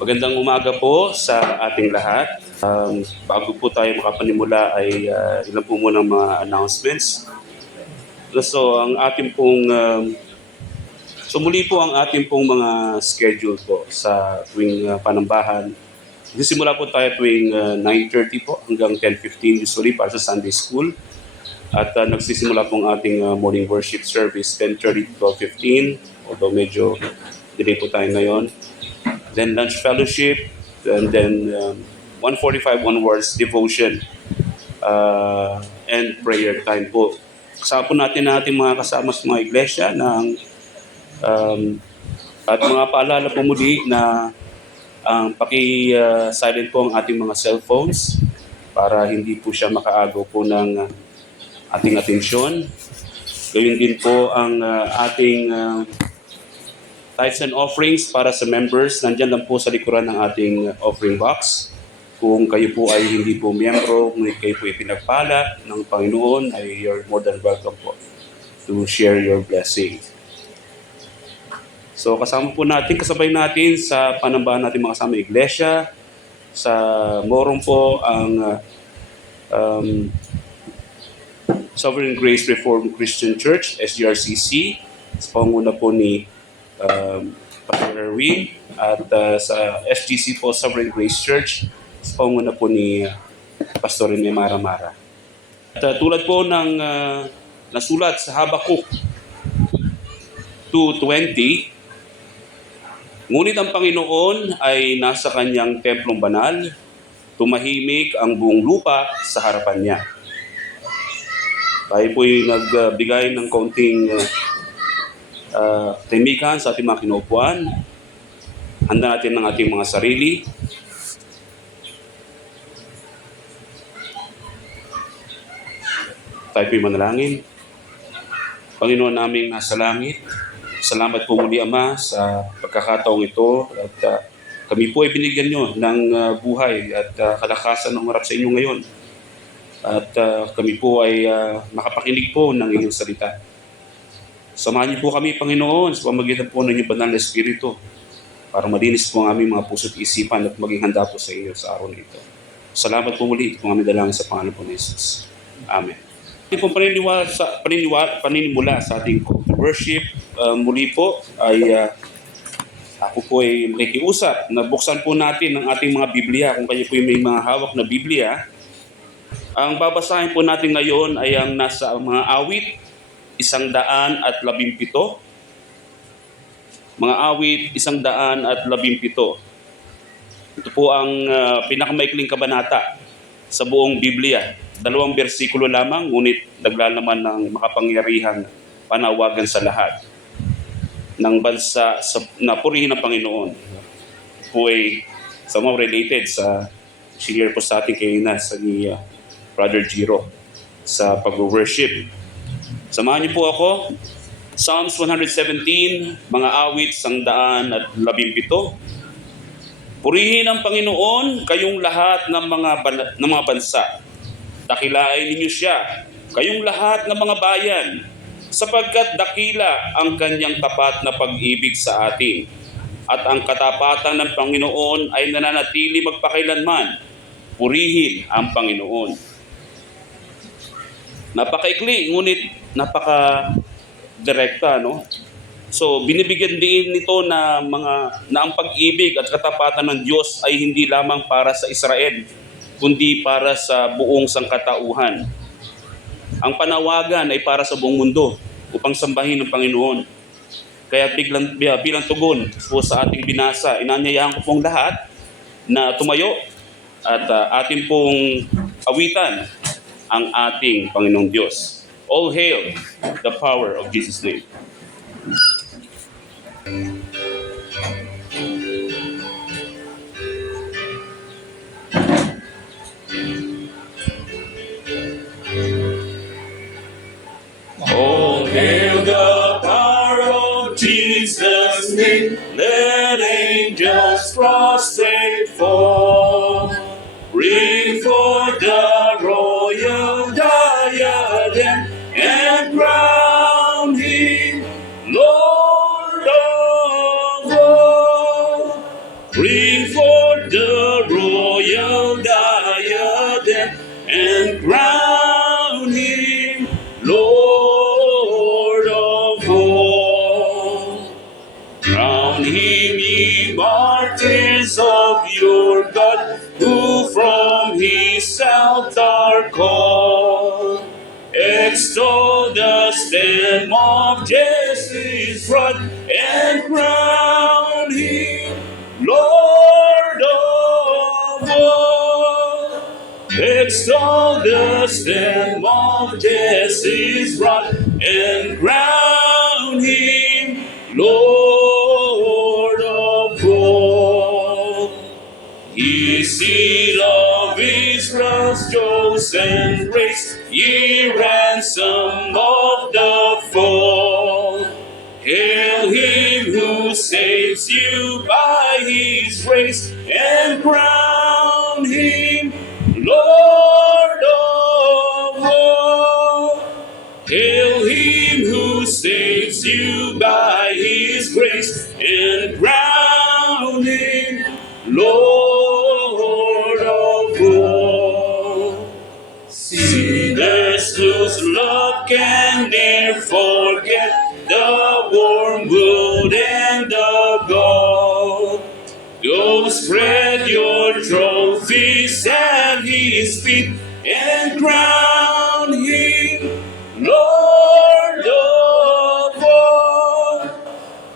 Magandang umaga po sa ating lahat. Bago po tayo makapanimula ay ilan po muna mga announcements. So ang ating pong muli po ang ating pong mga schedule po sa tuwing panambahan. Nagsisimula po tayo tuwing 9:30 po hanggang 10:15 usually para sa Sunday School. At nagsisimula po ang ating morning worship service 10:30 to 12:15, although medyo delay po tayo ngayon. Then lunch fellowship, and then 1:45 onwards devotion and prayer time po. Kasama po natin ang ating mga kasama sa mga iglesia ng at mga paalala po muli na paki-silent po ang ating mga cellphones para hindi po siya makaagaw po ng ating atensyon. Gawin din po ang ating tithes and offerings para sa members. Nandyan lang po sa likuran ng ating offering box. Kung kayo po ay hindi po miyembro, kung kayo po ipinagpala ng Panginoon, ay you're more than welcome po to share your blessing. So kasama po natin, kasabay natin sa panambahan natin mga kasama iglesia. Sa Morong po ang Sovereign Grace Reformed Christian Church, SGRCC, sa panguna po ni Pastor Erwin, at sa SGC po, Sovereign Grace Church, sa panguna po ni Pastor Rene Mara. At tulad po ng nasulat sa Habakuk 2:20, ngunit ang Panginoon ay nasa kanyang templong banal, tumahimik ang buong lupa sa harapan niya. Tayo po'y nagbigay ng kaunting tahimikan sa ating mga kinuupuan. Handa natin ng ating mga sarili. Tayo po'y manalangin. Panginoon naming nasa langit, salamat po muli, Ama, sa pagkakataong ito. At kami po ay binigyan nyo ng buhay at kalakasan ng marap sa inyo ngayon. At kami po ay makapakinig po ng inyong salita. Samahan niyo po kami, Panginoon, sa pamagitan po ng inyong banal na Espiritu para malinis po ang aming mga puso't isipan at maging handa po sa inyo sa araw na ito. Salamat po muli kung aming dalangin sa Panginoon po ni Jesus. Amen. Ating pong paninimula sa ating worship, muli po ay ako po ay makikiusap na buksan po natin ang ating mga Biblia. Kung kayo po may mga hawak na Biblia, ang babasahin po natin ngayon ay ang nasa mga awit 117. Mga awit 117. Ito po ang pinakamaikling kabanata sa buong Biblia. 2 bersikulo lamang, ngunit naglalaman ng makapangyarihang panawagan sa lahat ng bansa na purihin ng Panginoon. Ito po ay somehow related sa share po sa ating kaina sa ni Brother Giro sa pag-worship. Samahan niyo po ako. Psalms 117, mga awit 117. Purihin ang Panginoon, kayong lahat ng mga bansa. Dakilain ninyo siya, kayong lahat ng mga bayan, sapagkat dakila ang kanyang tapat na pag-ibig sa atin. At ang katapatan ng Panginoon ay nananatili magpakailanman. Purihin ang Panginoon. Napakaikli, ngunit napaka-direkta, no? So, binibigyan din nito na ang pag-ibig at katapatan ng Diyos ay hindi lamang para sa Israel, kundi para sa buong sangkatauhan. Ang panawagan ay para sa buong mundo upang sambahin ng Panginoon. Kaya bilang tugon po sa ating binasa, inanyayahan ko pong lahat na tumayo at ating pong awitan ang ating Panginoong Diyos. All hail the power of Jesus' name. All hail the power of Jesus' name. Let angels prostrate fall. Bring forth the royal diadem and crown him Lord of all. Bring forth the royal diadem and crown him Lord of all. Crown him, ye martyrs of your God, who from his south are called. Extol the stem of Jesse's rod, and crown him Lord of all. Extol the stem of Jesse's rod, and crown him Lord of all. Ye seed of Israel's chosen race, ye ransom of the fall. Hail him who saves you by his grace, and crown him Lord of all. Hail him who saves you by his grace, and crown him Lord of all. Sinners whose love can ne'er forget the wormwood and the gall. Go spread your trophies at his feet, and crown him Lord of all.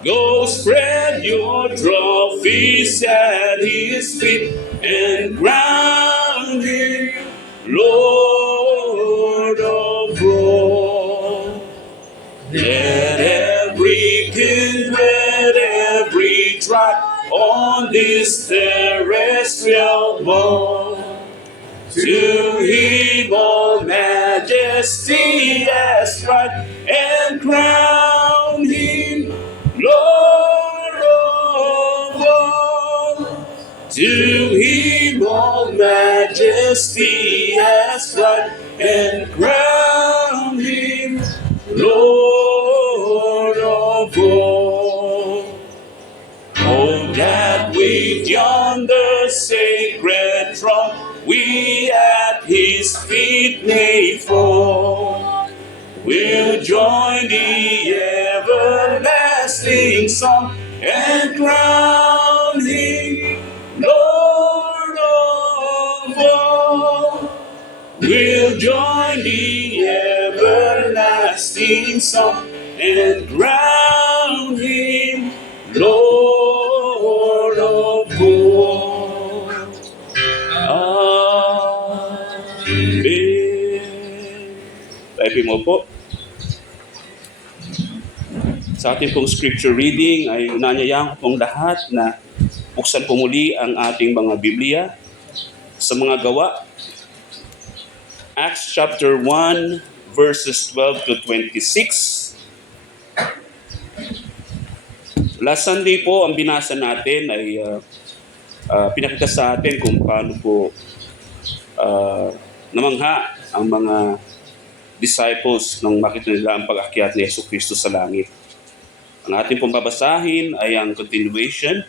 Go spread your trophies at his feet, and crown him Lord of all. Let every kindred, every tribe on this terrestrial ball, to him all majesty ascribe, and crown him Lord of all. To him all majesty ascribe, and crown him Lord of all. Oh, that with yonder sacred throne we at his feet may fall. We'll join the everlasting song, and crown him Lord of all. We'll join the everlasting song, and crown him Lord of all. Amen. Typing mo po. Sa ating pong scripture reading ay nanyayahan ko pong lahat na buksan po muli ang ating mga Biblia sa mga gawa. Acts chapter 1 verses 12 to 26. Last Sunday po, ang binasa natin ay pinakita sa atin kung paano po namangha ang mga disciples nung makita nila ang pag-akyat ni Jesucristo sa langit. Ang ating pong babasahin ay ang continuation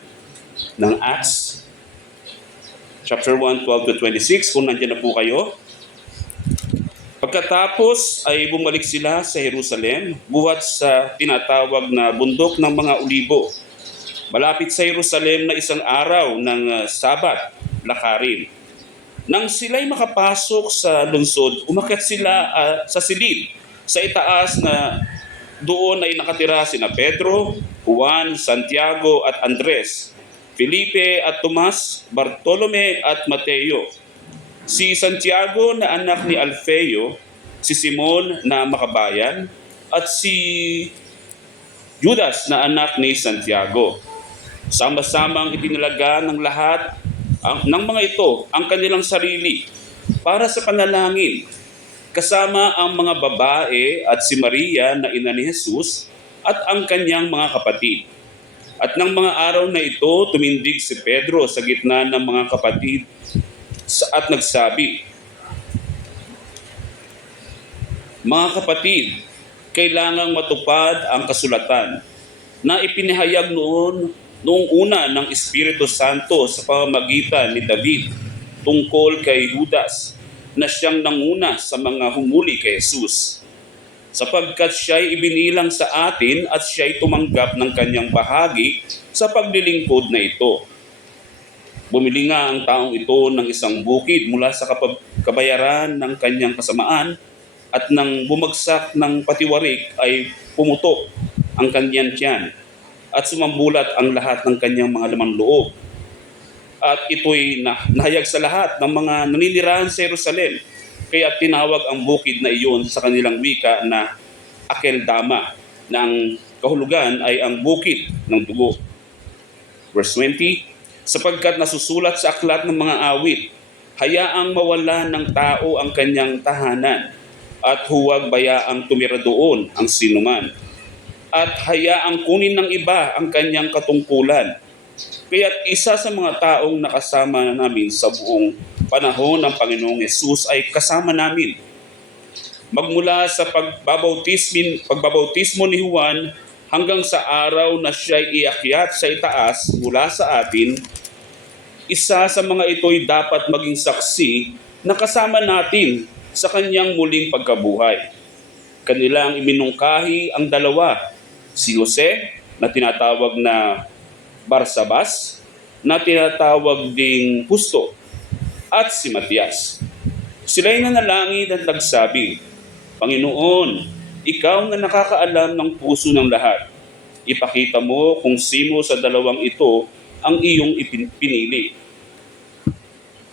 ng Acts chapter 1, 12 to 26. Kung nandiyan na po kayo. Pagkatapos ay bumalik sila sa Jerusalem, buhat sa tinatawag na bundok ng mga Olibo. Malapit sa Jerusalem na isang araw ng Sabat, lakarin. Nang sila'y makapasok sa lungsod, umakyat sila sa silid, sa itaas na doon ay nakatira sina Pedro, Juan, Santiago at Andres, Felipe at Tomas, Bartolome at Mateo, si Santiago na anak ni Alfeo, si Simon na makabayan, at si Judas na anak ni Santiago. Sama-samang itinalaga ng lahat ng mga ito ang kanilang sarili para sa panalangin, kasama ang mga babae at si Maria na ina ni Jesus at ang kanyang mga kapatid. At ng mga araw na ito, tumindig si Pedro sa gitna ng mga kapatid at nagsabi, "Mga kapatid, kailangang matupad ang kasulatan na ipinahayag noon noong una ng Espiritu Santo sa pamamagitan ni David tungkol kay Judas na siyang nanguna sa mga humuli kay Jesus, sapagkat siya'y ibinilang sa atin at siya'y tumanggap ng kanyang bahagi sa paglilingkod na ito. Bumili nga ang taong ito ng isang bukid mula sa kabayaran ng kanyang kasamaan, at nang bumagsak ng patiwarik ay pumutok ang kanyang tiyan at sumambulat ang lahat ng kanyang mga laman loob. At ito'y nahayag sa lahat ng mga naninirahan sa Jerusalem. Kaya tinawag ang bukid na iyon sa kanilang wika na Akeldama, na ang kahulugan ay ang bukid ng dugo. Verse 20, sapagkat nasusulat sa aklat ng mga awit, hayaang mawala ng tao ang kanyang tahanan, at huwag bayaang tumira doon ang sinuman, at hayaang kunin ng iba ang kanyang katungkulan. Kaya't isa sa mga taong nakasama namin sa buong panahon ng Panginoong Hesus ay kasama namin. Magmula sa pagbabautismo ni Juan hanggang sa araw na siya'y iakyat sa itaas mula sa atin, isa sa mga ito'y dapat maging saksi na kasama natin sa kanyang muling pagkabuhay. Kanilang iminungkahi ang dalawa, si Jose na tinatawag na Barsabas, na tinatawag ding Justo, at si Matias. Sila'y nanalangin at nagsabi, Panginoon, ikaw na nakakaalam ng puso ng lahat, ipakita mo kung sino sa dalawang ito ang iyong pinili,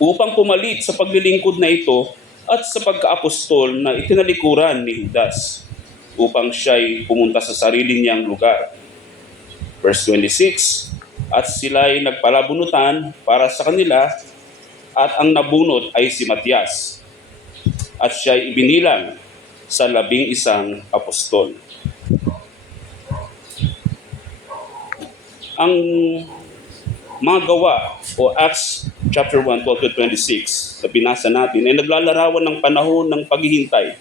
upang pumalit sa paglilingkod na ito at sa pagkaapostol na itinalikuran ni Judas, upang siya'y pumunta sa sarili niyang lugar. Verse 26, at sila'y nagpalabunutan para sa kanila, at ang nabunot ay si Matias, at siya'y ibinilang sa 11 apostol. Ang mga gawa o Acts chapter 1, 12-26 na binasa natin ay naglalarawan ng panahon ng paghihintay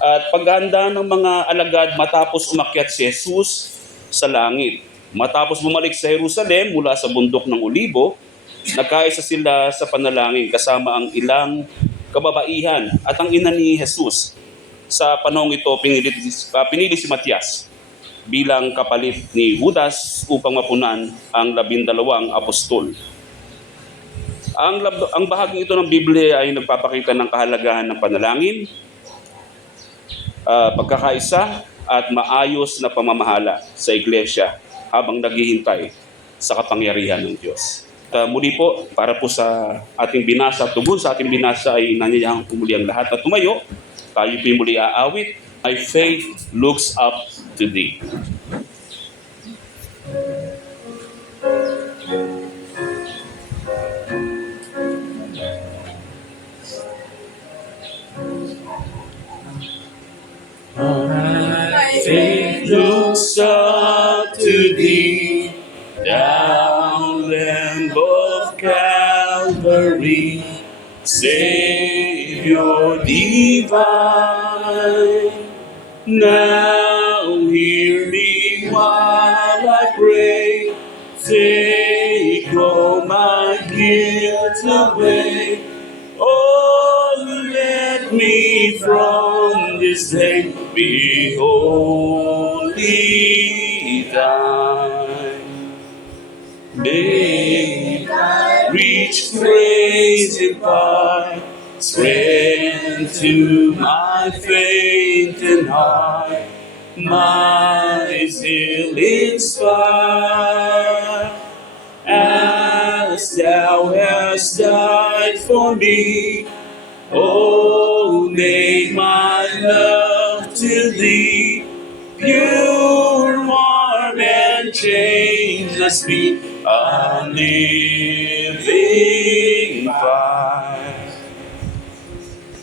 at paghahanda ng mga alagad matapos umakyat si Jesus sa langit. Matapos bumalik sa Jerusalem mula sa bundok ng Olibo, nagkaisa sila sa panalangin kasama ang ilang kababaihan at ang ina ni Jesus. Sa panahong ito, pinili si Matias bilang kapalit ni Judas upang mapunan ang 12 apostol. Ang bahaging ito ng Biblia ay nagpapakita ng kahalagahan ng panalangin, pagkakaisa at maayos na pamamahala sa iglesia habang naghihintay sa kapangyarihan ng Diyos. Muli po, para po sa ating binasa, tungkol sa ating binasa ay nangyayang pumuli ang lahat at tumayo. Tayo po muli aawit, My faith looks up to thee. My faith looks up to thee, thou Lamb of Calvary, Savior divine. Now hear me while I pray, take all my guilt away. Oh, let me from this day be wholly thine. May I reach grace impart, strength to my fainting heart, my zeal inspire. As thou hast died for me, oh, make my love to thee pure, warm, and changeless be a living fire.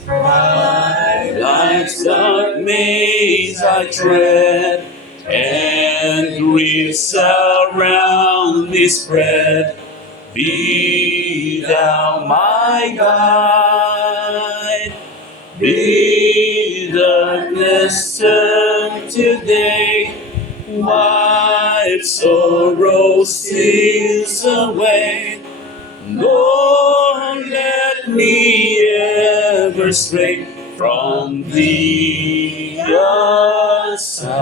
My life's dark maze I tread, and griefs around me spread. Be thou my guide. Be darkness turn today, wipe sorrow steals away. Lord, let me ever stray from thee aside.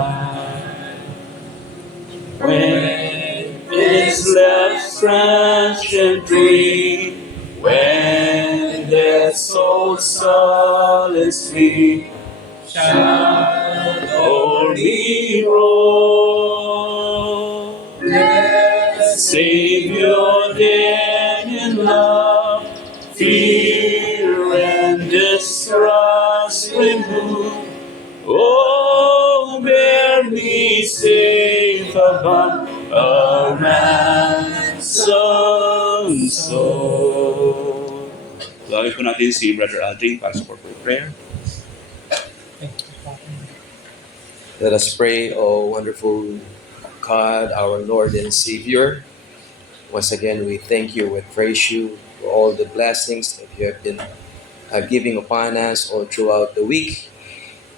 When is left strange and free, when death's old silence free, shall o'er me roll. Savior dead in love, fear and distrust remove. Oh, bear me safe above a ransom soul. Lagi po natin si Brother Aldrin para sa corporate prayer. Let us pray, O wonderful God, our Lord and Savior. Once again, we thank you, we praise you for all the blessings that you have been giving upon us all throughout the week.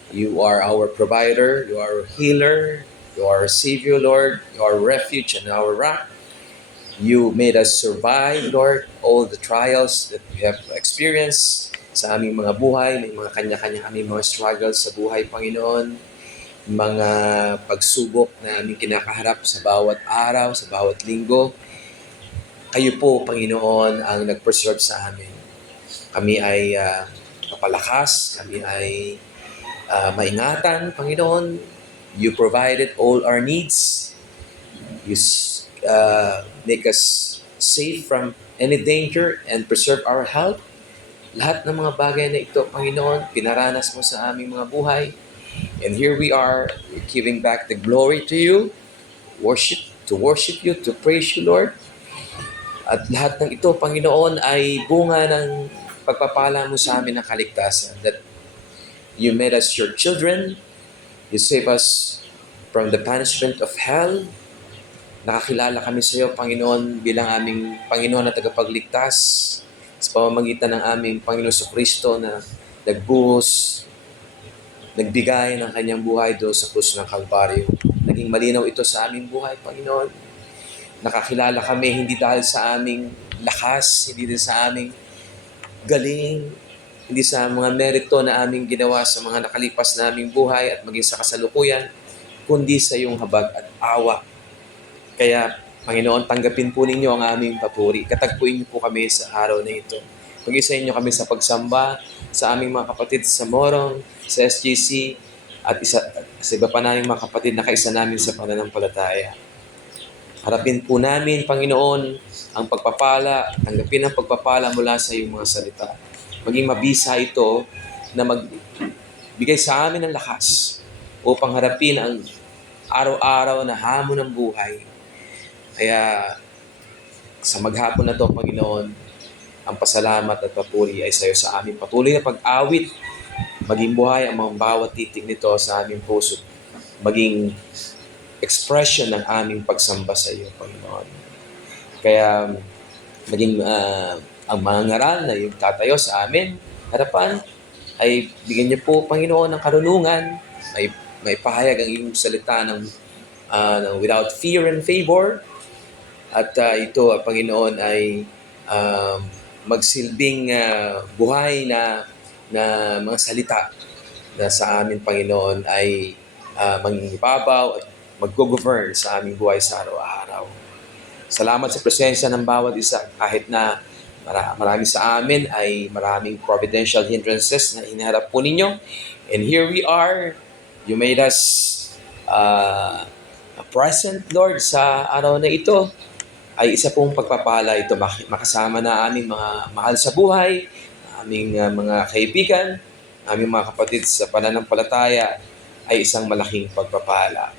You are our provider, you are our healer, you are our Savior, Lord, you are our refuge and our rock. You made us survive, Lord, all the trials that we have experienced sa aming mga buhay. May mga kanya-kanya kami mga struggles sa buhay, Panginoon. Mga pagsubok na aming kinakaharap sa bawat araw, sa bawat linggo. Kayo po, Panginoon, ang nag-preserve sa amin. Kami ay mapalakas, kami ay maingatan, Panginoon. You provided all our needs. You make us safe from any danger and preserve our health. Lahat ng mga bagay na ito, Panginoon, pinaranas mo sa aming mga buhay. And here we are, giving back the glory to you, to worship you, to praise you, Lord. At lahat ng ito, Panginoon, ay bunga ng pagpapala mo sa amin ng kaligtasan. That you made us your children, you save us from the punishment of hell. Nakakilala kami sa iyo, Panginoon, bilang aming Panginoon na tagapagligtas sa pamamagitan ng aming Panginoon sa Kristo na nagbuhos, nagbigay ng kanyang buhay doon sa krus ng Kalbaryo. Naging malinaw ito sa aming buhay, Panginoon. Nakakilala kami hindi dahil sa aming lakas, hindi dahil sa aming galing, hindi sa mga merito na aming ginawa sa mga nakalipas na aming buhay at maging sa kasalukuyan, kundi sa iyong habag at awa. Kaya, Panginoon, tanggapin po ninyo ang aming papuri. Katagpuin niyo po kami sa araw na ito. Pag-isahin niyo kami sa pagsamba sa aming mga kapatid sa Morong, sa SGC, at sa iba pa naming mga kapatid na kaisa namin sa pananampalataya. Harapin po namin, Panginoon, ang pagpapala, tanggapin ang pagpapala mula sa iyong mga salita. Maging mabisa ito na magbigay sa amin ng lakas upang harapin ang araw-araw na hamon ng buhay. Kaya sa maghapon na ito, Panginoon, ang pasalamat at papuri ay sa iyo sa aming patuloy na pag-awit. Maging buhay ang mga bawat titig nito sa aming puso. Maging expression ng aming pagsamba sa iyo, Panginoon. Kaya maging ang mga ngaral na yung tatayo sa amin, harapan, ay bigyan niyo po, Panginoon, ng karunungan, may pahayag ang iyong salita ng without fear and favor. At ito, Panginoon, ay magsilbing buhay na mga salita na sa amin, Panginoon, ay mangingibabaw at mag-govern sa aming buhay sa araw-araw. Salamat sa presensya ng bawat isa, kahit na marami sa amin ay maraming providential hindrances na hinaharap po ninyo. And here we are. You made us present, Lord, sa araw na ito. Ay isa pong pagpapala ito, makasama na aming mga mahal sa buhay, aming mga kaibigan, aming mga kapatid sa pananampalataya, ay isang malaking pagpapala.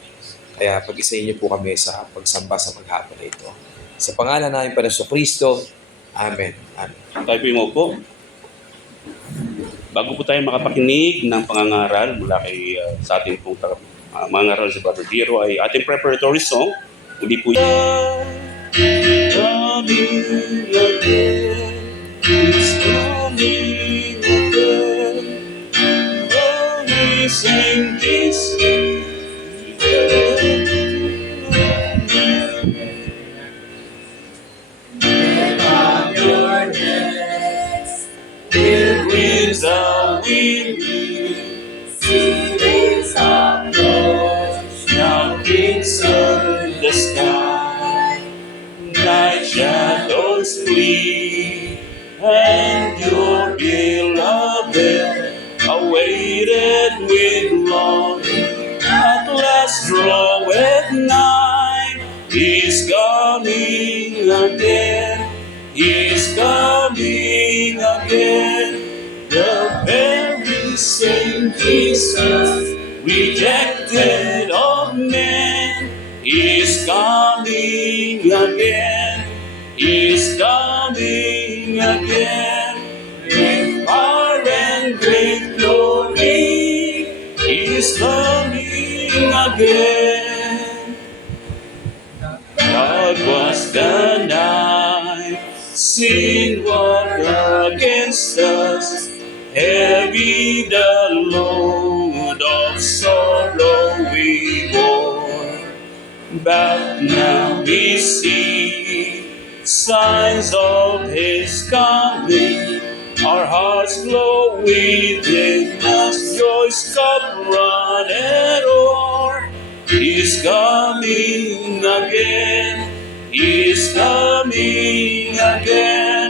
Kaya pag-isahin niyo po kami sa pagsamba sa maghapon na ito. Sa pangalan namin pa ng Kristo, Amen. Amen. Tayo po yung upo. Bago po tayo makapakinig ng pangangaral mula kay sa ating pong mangangaral si Brother Diro, ay ating preparatory song. Hindi po coming again, it's coming again. Oh, we sing this again. flee, and your beloved awaited with longing. At last draweth nigh, He's coming again, He's coming again. The very same Jesus, rejected of men, is coming again, is coming again. With power and great glory, is coming again. God was denied, sin walked against us, heavy the load of sorrow we bore. But now we see signs of His coming, our hearts glow within us, joy's cup runneth o'er. He's coming again, He's coming again.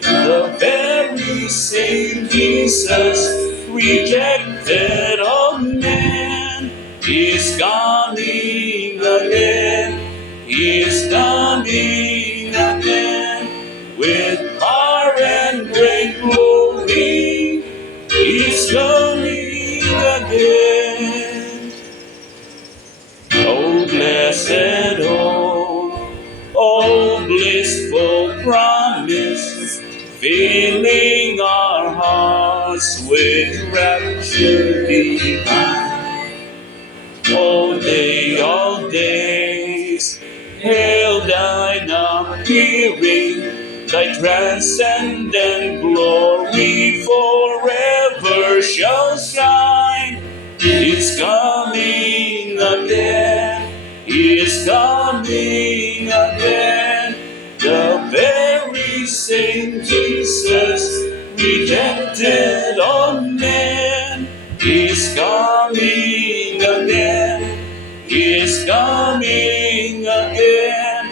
The very same Jesus, rejected of men, is coming again, is coming again. With power and great glory, He's coming again. Oh, blessed hope, oh, blissful promise, filling our hearts with rapture divine. All day, all days, hail thine appearing, thy transcendent glory forever shall shine. He's coming again, He's coming again. The very same Jesus, rejected of men, is coming again, is coming again.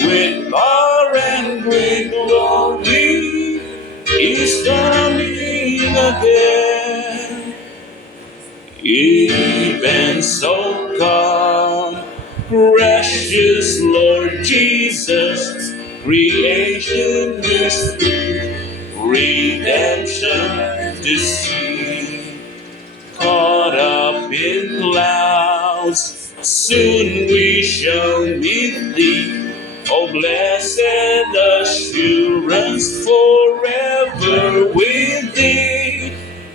With power and great glory, is coming again. Even so come, precious Lord Jesus, creation mystery, redemption to see. Caught up in clouds, soon we shall meet Thee. Oh, blessed assurance, forever with Thee.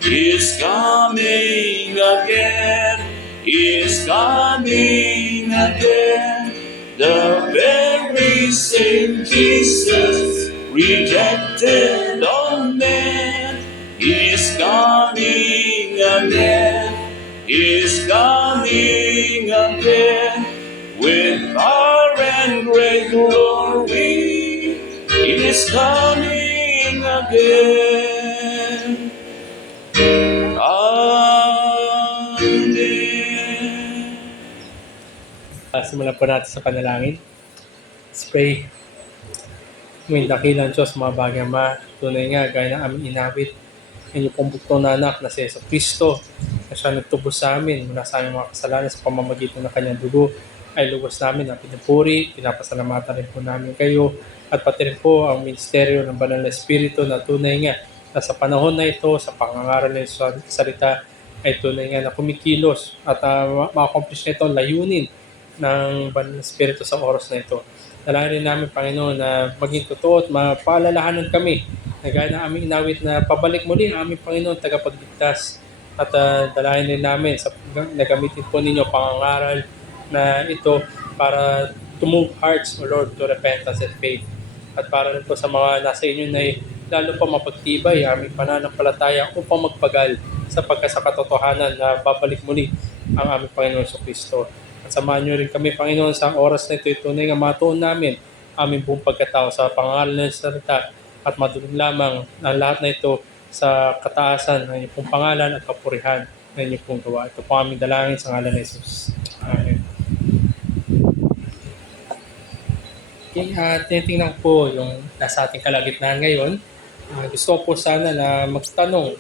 Is coming again, is coming again. The very same Jesus, rejected of men, is coming again, is coming again. With power and great glory, is coming again. Amen. Simulan po natin sa panalangin. Let's pray. May dakilang Diyos, mga bagay Ama, tunay nga, gaya ng aming inawit, ang iyong pong buktong na anak na si Yesu Cristo, na siya nagtubos sa amin mula sa aming mga kasalanan sa pamamagitan ng kanyang dugo, ay lubos namin ang pinupuri, pinapasalamatan rin po namin kayo, at pati rin po ang ministeryo ng Banal na Espiritu na tunay nga, na sa panahon na ito, sa pangangaral ng salita, ay tunay nga na kumikilos at ma-accomplish na ito ang layunin ng Banal na Espiritu sa oras na ito. Dalangin rin namin, Panginoon, na maging totoo at mapaalalahanan kami na gaya ng aming inawit na pabalik muli ang aming Panginoon tagapagligtas. At dalangin rin namin na gamitin po ninyo pangangaral na ito para to move hearts, O Lord, to repentance and faith. At para rin po sa mga nasa inyo na lalo pa mapagtibay ang aming pananampalataya upang magpagal sa pagkasakatotohanan na babalik muli ang aming Panginoon sa Kristo. At samahan nyo rin kami, Panginoon, sa oras na ito, tunay nga matuon namin aming buong pagkatao sa pangalan ng salita at maduling lamang ang lahat na ito sa kataasan ng inyong pong pangalan at kapurihan ng inyong pong gawa. Ito po aming dalangin sa ngalan ng Jesus. Amen. tinitingnan ko yung nasa ating kalagitnaan ngayon. Gusto ko po sana na magtanong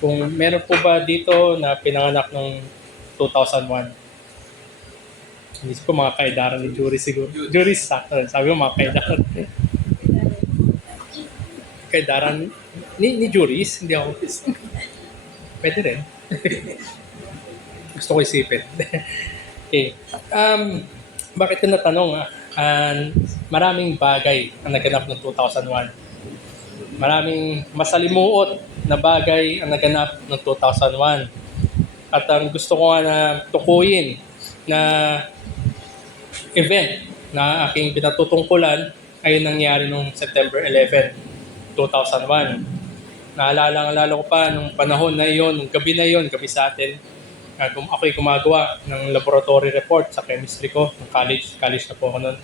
kung meron po ba dito na pinanganak noong 2001. Hindi ko mga kaedaran ni Juris siguro. Juris, sakto. Sabi mo mga kaedaran. Kaedaran ni Juris, hindi ako. Pwede rin. Gusto ko isipin. Okay. Bakit ko natanong? Maraming bagay ang naganap ng 2001. Maraming masalimuot na bagay ang naganap ng 2001. At ang gusto ko nga na tukuyin na event na aking pinatutungkulan ay nangyari noong September 11, 2001. Naalala ko pa nung panahon na iyon, nung gabi na iyon, gabi sa atin, ako'y gumagawa ng laboratory report sa chemistry ko, ng college na po ako noon.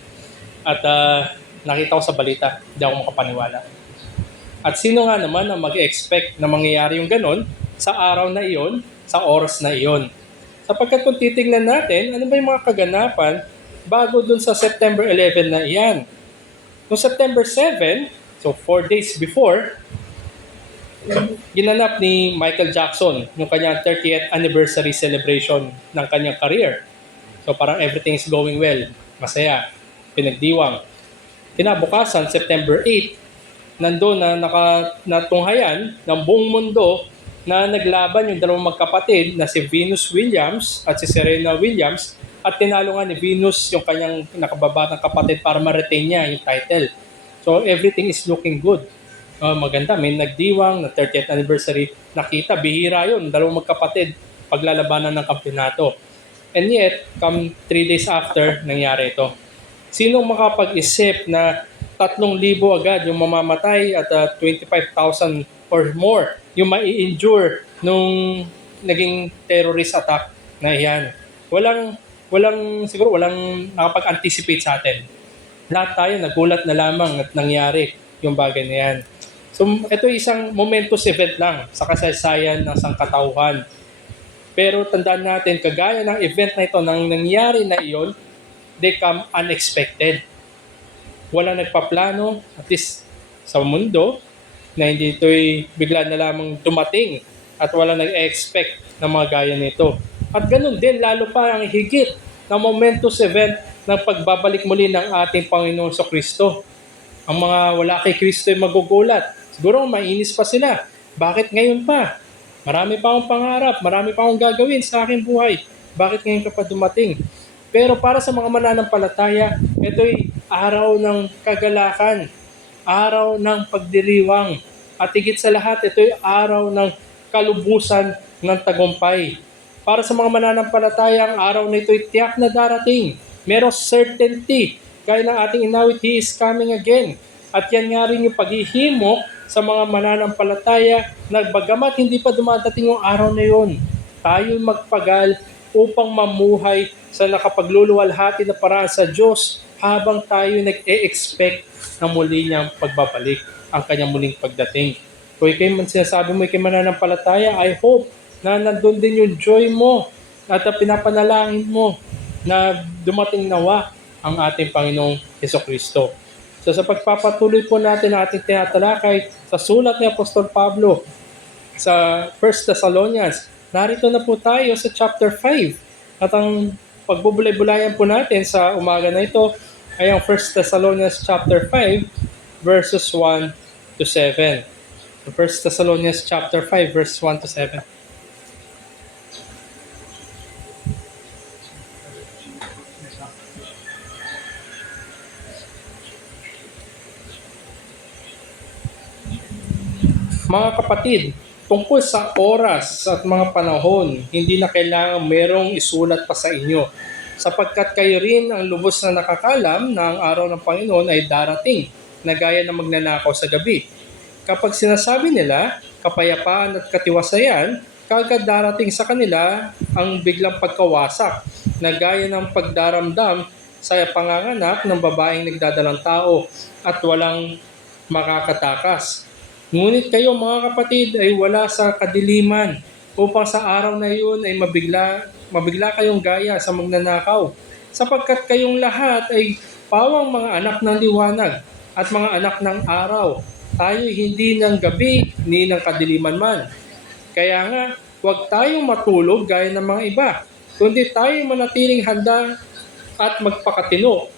At nakita ko sa balita, hindi ako makapaniwala. At sino nga naman ang mag-expect na mangyayari yung ganon sa araw na iyon, sa oras na iyon? Sapagkat kung titingnan natin, ano ba yung mga kaganapan bago dun sa September 11 na iyan? Noong September 7, so 4 days before, ginanap ni Michael Jackson yung kanyang 30th anniversary celebration ng kanyang career. So parang everything is going well, masaya, pinagdiwang. Kinabukasan, September 8, nandoon na natunghayan ng buong mundo na naglaban yung dalawang magkapatid na si Venus Williams at si Serena Williams, at tinalo nga ni Venus yung kanyang nakababatang kapatid para ma-retain niya yung title. So everything is looking good. Maganda, may nagdiwang na 30th anniversary. Nakita, bihira yun, dalawang magkapatid paglalabanan ng kampeonato. And yet, come 3 days after, nangyari ito. Sinong makapag-isip na 3,000 agad yung mamamatay at 25,000 or more yung mai-injure nung naging terrorist attack na yan? Siguro walang nakapag-anticipate sa atin. Lahat tayo nagulat na lamang at nangyari yung bagay na yan. So ito isang momentous event lang sa kasaysayan ng sangkatauhan. Pero tandaan natin, kagaya ng event na ito, nang nangyari na iyon, they come unexpected. Wala nagpaplano, at least sa mundo, na hindi ito'y bigla na lamang dumating at wala nag-expect ng mga gaya nito. At ganun din, lalo pa ang higit na momentous event ng pagbabalik muli ng ating Panginoon sa Kristo. Ang mga wala kay Kristo ay magugulat. Siguro mainis pa sila. Bakit ngayon pa? Marami pa akong pangarap, marami pa akong gagawin sa aking buhay. Bakit ngayon ka pa dumating? Pero para sa mga mananampalataya, ito'y araw ng kagalakan, araw ng pagdiriwang, at higit sa lahat, ito'y araw ng kalubusan ng tagumpay. Para sa mga mananampalataya, ang araw na ito'y tiyak na darating. Merong certainty. Gaya ng ating inawit, He is coming again. At yan nga rin yung paghihimok sa mga mananampalataya na bagamat hindi pa dumadating yung araw na yun, tayo magpagal upang mamuhay sa nakapagluluwalhati na paraan sa Diyos habang tayo nag-e-expect na muli niyang pagbabalik, ang kanyang muling pagdating. Kung ikay man sinasabi mo, ikay mananampalataya, I hope na nandun din yung joy mo at pinapanalangin mo na dumating nawa ang ating Panginoong Hesukristo. So sa pagpapatuloy po natin ang ating tinatalakay sa sulat ni Apostol Pablo sa 1 Thessalonians, narito na po tayo sa chapter 5. At ang pagbubulay-bulayan po natin sa umaga na ito ay ang 1 Thessalonians chapter 5 verses 1 to 7. So 1 Thessalonians chapter 5 verse 1 to 7. Mga kapatid, tungkol sa oras at mga panahon, hindi na kailangan merong isulat pa sa inyo, sapagkat kayo rin ang lubos na nakakalam na ang araw ng Panginoon ay darating, na gaya ng magnanakaw sa gabi. Kapag sinasabi nila, kapayapaan at katiwasayan, kagad darating sa kanila ang biglang pagkawasak, na gaya ng pagdaramdam sa panganganak ng babaeng nagdadalang tao at walang makakatakas. Ngunit kayo mga kapatid ay wala sa kadiliman upang sa araw na iyon ay mabigla kayong gaya sa magnanakaw, sapagkat kayong lahat ay pawang mga anak ng liwanag at mga anak ng araw. Tayo hindi ng gabi ni ng kadiliman man. Kaya nga, huwag tayong matulog gaya ng mga iba, kundi tayo manatiling handa at magpakatino,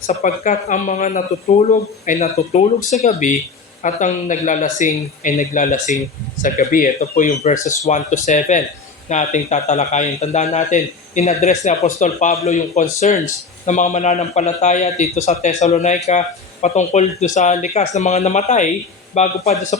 sapagkat ang mga natutulog ay natutulog sa gabi at ang naglalasing ay naglalasing sa gabi. Ito po yung verses 1 to 7 na ating tatalakayin. Tandaan natin, in-address ni Apostol Pablo yung concerns ng mga mananampalataya dito sa Thessalonica patungkol do sa likas ng mga namatay bago pa doon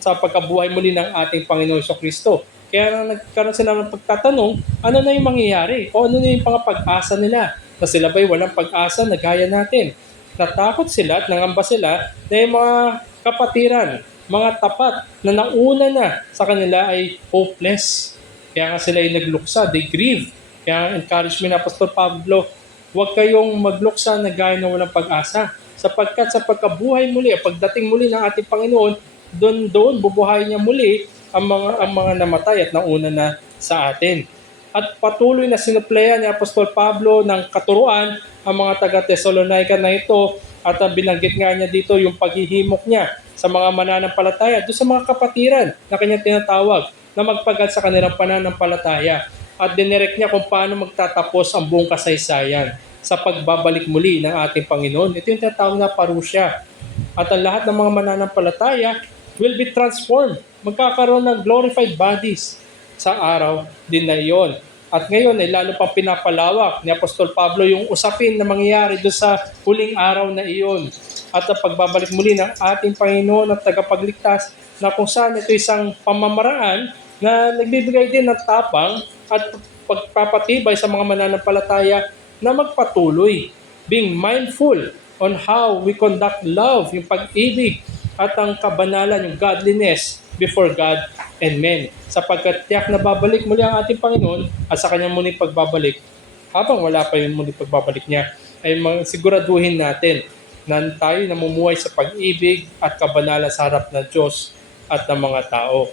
sa pagkabuhay muli ng ating Panginoon Kristo. Kaya nagkaroon sila ng pagtatanong, ano na yung mangyayari? O ano na yung pag-asa nila? Na sila ba'y walang pag-asa na gaya natin? Natakot sila at nangamba sila na yung mga kapatiran, mga tapat na nauna na sa kanila ay hopeless. Kaya nga sila ay nagluksa, they grieve. Kaya encouragement ni Apostol Pablo, huwag kayong magluksa na gaya na walang pag-asa. Sapagkat sa pagkabuhay muli, pagdating muli ng ating Panginoon, doon bubuhayin niya muli ang mga namatay at nauna na sa atin. At patuloy na sinupleyan ni Apostol Pablo ng katuruan ang mga taga-Thessalonica na ito at binanggit nga niya dito yung paghihimok niya sa mga mananampalataya, doon sa mga kapatiran na kanyang tinatawag na magpagal sa kanilang pananampalataya. At dinirect niya kung paano magtatapos ang buong kasaysayan sa pagbabalik muli ng ating Panginoon. Ito yung tinatawag na parusya. At ang lahat ng mga mananampalataya will be transformed. Magkakaroon ng glorified bodies sa araw din na iyon. At ngayon ay lalo pang pinapalawak ni Apostol Pablo yung usapin na mangyayari doon sa huling araw na iyon. At ang pagbabalik muli ng ating Panginoon at tagapagligtas na kung saan ito isang pamamaraan na nagbibigay din ng tapang at pagpapatibay sa mga mananampalataya na magpatuloy, being mindful on how we conduct love, yung pag-ibig at ang kabanalan, yung godliness before God and men. Sapagkat tiyak na babalik muli ang ating Panginoon at sa kanyang muling pagbabalik, habang wala pa yung muling pagbabalik niya, ay siguraduhin natin na tayo namumuhay sa pag-ibig at kabanalan sa harap ng Diyos at ng mga tao.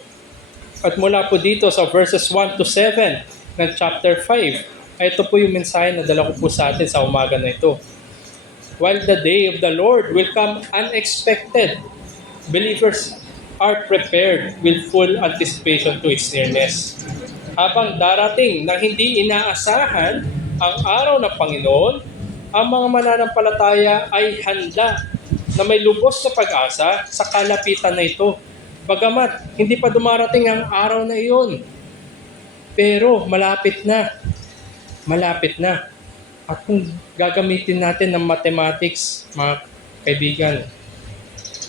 At mula po dito sa verses 1 to 7 ng chapter 5, ito po yung mensahe na dala ko po sa atin sa umaga na ito. While the day of the Lord will come unexpected, believers are prepared with full anticipation to its nearness. Habang darating na hindi inaasahan ang araw ng Panginoon, ang mga mananampalataya ay handa na may lubos na pag-asa sa kalapitan na ito. Bagamat hindi pa dumarating ang araw na iyon, pero malapit na. Malapit na. At kung gagamitin natin ng mathematics, mga kaibigan,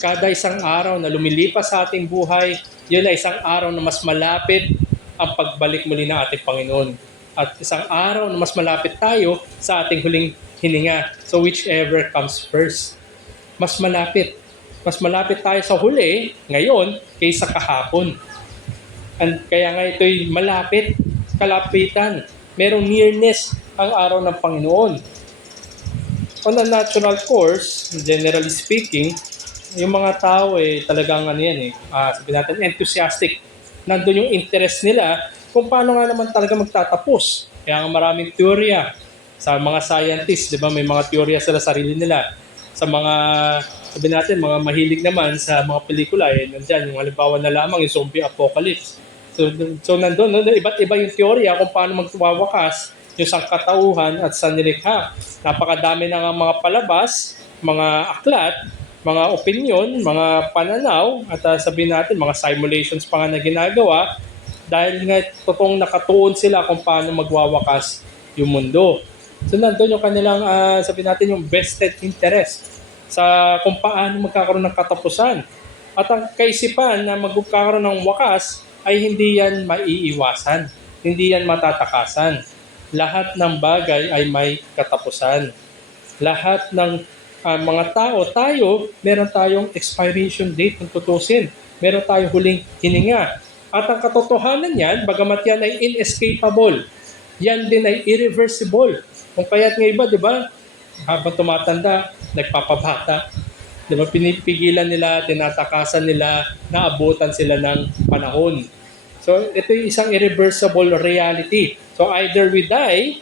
kada isang araw na lumilipas sa ating buhay, yun ay isang araw na mas malapit ang pagbalik muli ng ating Panginoon. At isang araw na mas malapit tayo sa ating huling hininga. So whichever comes first. Mas malapit. Mas malapit tayo sa huli ngayon kaysa kahapon. And kaya nga ito'y malapit, kalapitan. Merong nearness ang araw ng Panginoon. On a natural course, generally speaking, yung mga tao talagang sabi natin enthusiastic. Nandun yung interest nila kung paano nga naman talaga magtatapos. Kaya nga maraming teorya sa mga scientists, di ba? May mga teorya sila sarili nila. Sa mga, sabi natin, mga mahilig naman sa mga pelikula, nandyan yung halimbawa na lamang yung zombie apocalypse. So nandun, iba't iba yung teorya kung paano magwawakas yung sangkatauhan at sanlilikha. Napakadami na nga mga palabas, mga aklat, mga opinion, mga pananaw, at sabihin natin, mga simulations pa nga na ginagawa dahil nga totoong nakatuon sila kung paano magwawakas yung mundo. So nandun yung kanilang, sabihin natin, yung vested interest sa kung paano magkakaroon ng katapusan. At ang kaisipan na magkakaroon ng wakas ay hindi yan maiiwasan, hindi yan matatakasan. Lahat ng bagay ay may katapusan. Lahat ng mga tao, meron tayong expiration date kung tutusin. Meron tayong huling hininga. At ang katotohanan yan, bagamat yan ay inescapable, yan din ay irreversible. Kung kaya't nga iba, di ba, habang tumatanda, nagpapabata. Di ba, pinipigilan nila, tinatakasan nila, naabutan sila ng panahon. So, ito yung isang irreversible reality. So, either we die,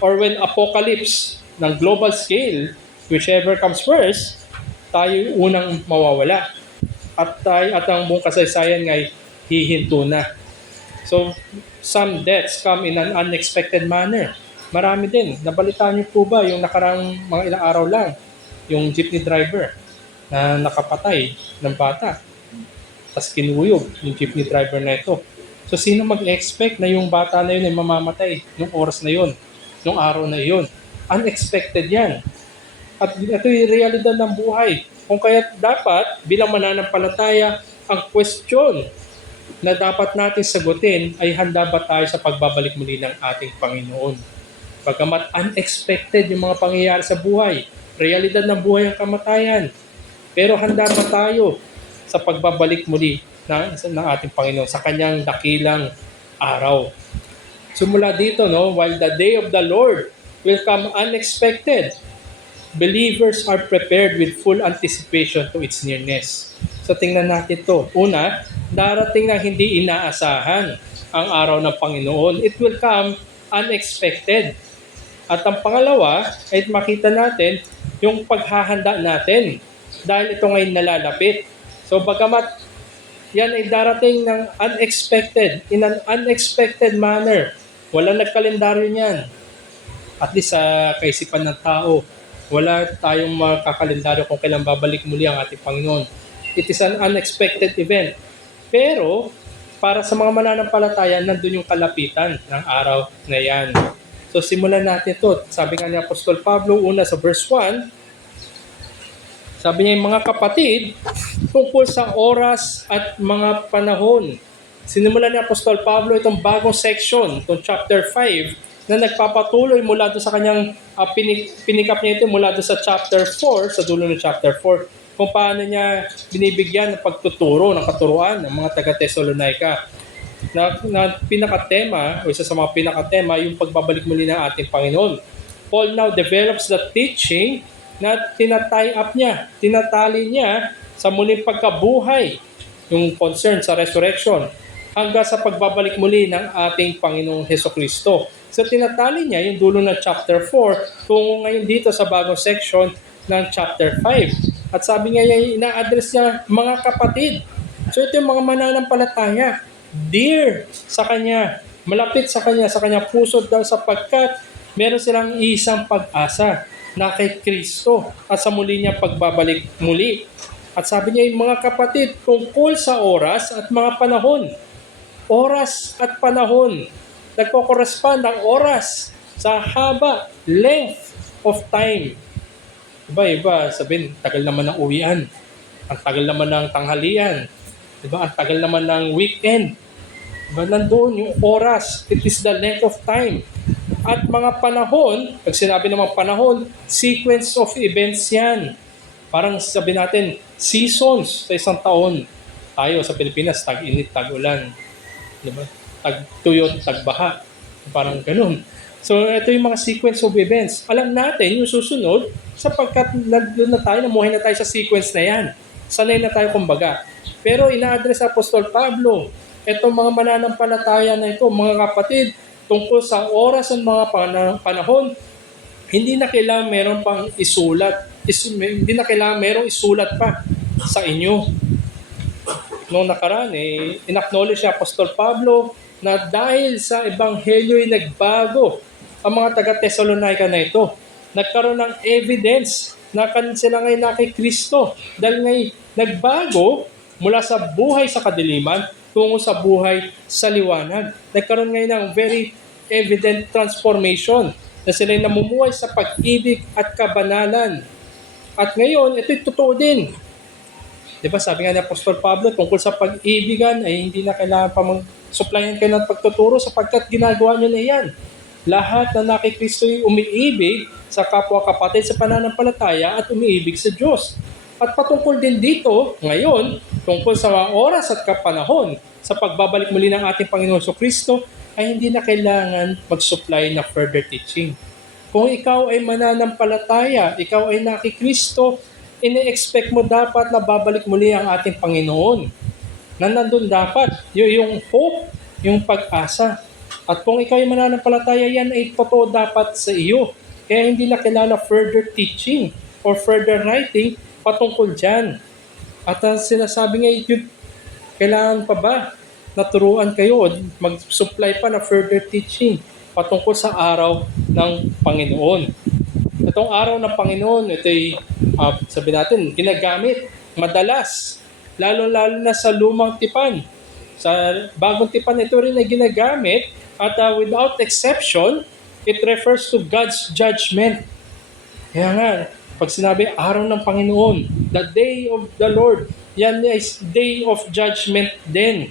or when apocalypse ng global scale, whichever comes first, tayo unang mawawala. At ang buong kasaysayan ay hihinto na. So, some deaths come in an unexpected manner. Marami din. Nabalitaan niyo po ba yung nakarang mga ilang araw lang, yung jeepney driver na nakapatay ng bata. Tapos kinuyog yung jeepney driver na ito. So, sino mag-expect na yung bata na yun ay mamamatay nung oras na yun, nung araw na yun? Unexpected yan. At ito yung realidad ng buhay. Kung kaya dapat, bilang mananampalataya, ang question na dapat natin sagutin ay handa ba tayo sa pagbabalik muli ng ating Panginoon. Bagamat unexpected yung mga pangyayari sa buhay, realidad ng buhay ang kamatayan. Pero handa ba tayo sa pagbabalik muli ng ating Panginoon sa kanyang dakilang araw? So mula dito, while the day of the Lord will come unexpected, believers are prepared with full anticipation to its nearness. So tingnan natin to. Una, darating na hindi inaasahan ang araw ng Panginoon. It will come unexpected. At ang pangalawa, ay makita natin yung paghahanda natin dahil ito ngayon nalalapit. So bagamat yan ay darating ng unexpected, in an unexpected manner, walang nagkalendaryo niyan. At least sa kaisipan ng tao, wala tayong makakalendaryo kung kailan babalik muli ang ating Panginoon. It is an unexpected event. Pero, para sa mga mananampalataya, nandun yung kalapitan ng araw na yan. So, simulan natin ito. Sabi nga ni Apostol Pablo, una sa verse 1, sabi niya, mga kapatid, tungkol sa oras at mga panahon. Sinimulan ni Apostol Pablo itong bagong section, itong chapter 5, na nagpapatuloy mula doon sa kanyang pinikap niya ito mula doon sa chapter 4, sa dulo ng chapter 4, kung paano niya binibigyan ng pagtuturo, ng katuruan ng mga taga-Thessalonica. Na pinakatema, o isa sa mga pinakatema, yung pagbabalik muli ng ating Panginoon. Paul now develops the teaching na tinatay up niya, tinatali niya sa muling pagkabuhay, yung concern sa resurrection, hanggang sa pagbabalik muli ng ating Panginoong Hesukristo. So tinatali niya yung dulo ng chapter 4 kung ngayon dito sa bagong section ng chapter 5. At sabi niya, ina-address niya mga kapatid. So ito yung mga mananampalataya, dear sa kanya, malapit sa kanya puso daw sapagkat meron silang isang pag-asa na kay Kristo at sa muli niya pagbabalik muli. At sabi niya, mga kapatid, tungkol sa oras at mga panahon. Oras at panahon. Nagko-correspond ang oras sa haba, length of time. Iba, sabihin, tagal naman ng uwian. Ang tagal naman ng tanghalian. Diba? Ang tagal naman ng weekend. Diba? Nandoon yung oras. It is the length of time. At mga panahon, pag sinabi naman panahon, sequence of events yan. Parang sabi natin, seasons sa isang taon. Tayo sa Pilipinas, tag-init, tag-ulan. Diba? Tag-tuyot, tag-baha. Parang ganun. So, ito yung mga sequence of events. Alam natin yung susunod sapagkat nandun na tayo, namuhay na tayo sa sequence na yan. Sanay na tayo kumbaga. Pero ina-address sa Apostol Pablo, itong mga mananampalataya na ito, mga kapatid, tungkol sa oras at mga panahon, hindi na kailangan meron pang isulat. Hindi na kailangan merong isulat pa sa inyo. Noong nakaraan, in-acknowledge si Apostol Pablo na dahil sa ebanghelyo ay nagbago ang mga taga-Thessalonica na ito. Nagkaroon ng evidence na sila ngayon na kay Kristo. Dahil ngayon nagbago mula sa buhay sa kadiliman tungo sa buhay sa liwanag. Nagkaroon ngayon ng very evident transformation na sila namumuhay sa pag-ibig at kabanalan. At ngayon, ito'y totoo din. Diba sabi nga ni Apostol Pablo, tungkol sa pag-ibigan ay hindi na kailangan pa mag-supplyan kayo ng pagtuturo sapagkat ginagawa nyo na yan. Lahat na nakikristo ay umiibig sa kapwa-kapatid sa pananampalataya at umiibig sa Diyos. At patungkol din dito, ngayon, tungkol sa mga oras at kapanahon sa pagbabalik muli ng ating Panginoon Kristo, ay hindi na kailangan mag-supply na further teaching. Kung ikaw ay mananampalataya, ikaw ay nakikristo, ine-expect mo dapat na babalik muli ang ating Panginoon. Na nandun dapat yung hope, yung pag-asa. At kung ikaw ay mananampalataya, yan ay totoo dapat sa iyo. Kaya hindi na kailangan further teaching. or further writing patungkol dyan. At sinasabi nga, yun, kailangan pa ba naturuan kayo o mag-supply pa na further teaching patungkol sa araw ng Panginoon. Itong araw ng Panginoon, ito ay, sabi natin, ginagamit madalas, lalo-lalo na sa lumang tipan. Sa bagong tipan, ito rin ay ginagamit at without exception, it refers to God's judgment. Kaya nga, pag sinabi araw ng Panginoon, the day of the Lord, yan is day of judgment din.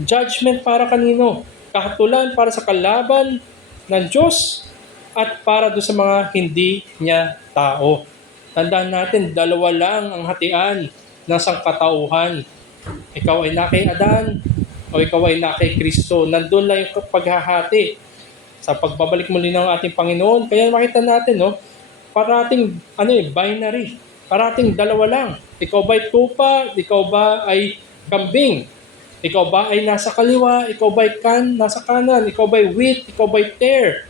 Judgment para kanino? Kahatulan para sa kalaban ng Diyos at para do sa mga hindi niya tao. Tandaan natin, dalawa lang ang hatian ng sangkatauhan. Ikaw ay na kay Adan o ikaw ay na kay Kristo. Nandun lang yung paghahati sa pagbabalik muli ng ating Panginoon. Kaya makita natin, no, parating binary. Parating dalawa lang. Ikaw ba'y tupa? Ikaw ba ay kambing? Ikaw ba ay nasa kaliwa? Ikaw ba'y nasa kanan? Ikaw ba'y wheat? Ikaw ba'y tare?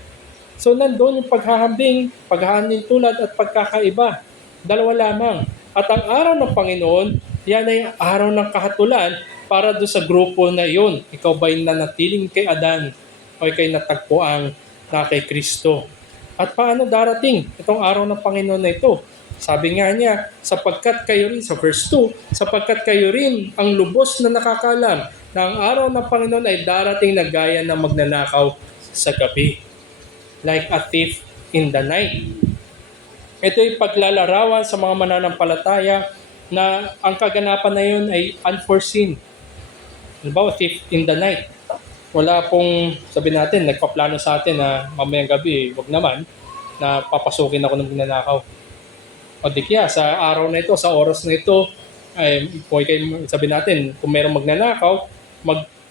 So nandun yung paghahambing, paghahanin tulad at pagkakaiba. Dalawa lamang. At ang araw ng Panginoon, yan ay araw ng kahatulan para do sa grupo na iyon. Ikaw ba'y nanatiling kay Adan o ikay natagpuang na kay Kristo? At paano darating itong araw ng Panginoon na ito? Sabi nga niya, sapagkat kayo rin, sa verse 2, sapagkat kayo rin ang lubos na nakakalam na ang araw ng Panginoon ay darating na gaya ng magnanakaw sa gabi. Like a thief in the night. Ito'y paglalarawan sa mga mananampalataya na ang kaganapan na yun ay unforeseen. Halimbawa, thief in the night. Wala pong, sabi natin, nagpaplano sa atin na mamayang gabi, wag naman, na papasukin ako ng magnanakaw. O di kaya, sa araw na ito, sa oras na ito, ay, sabi natin, kung mayroong magnanakaw,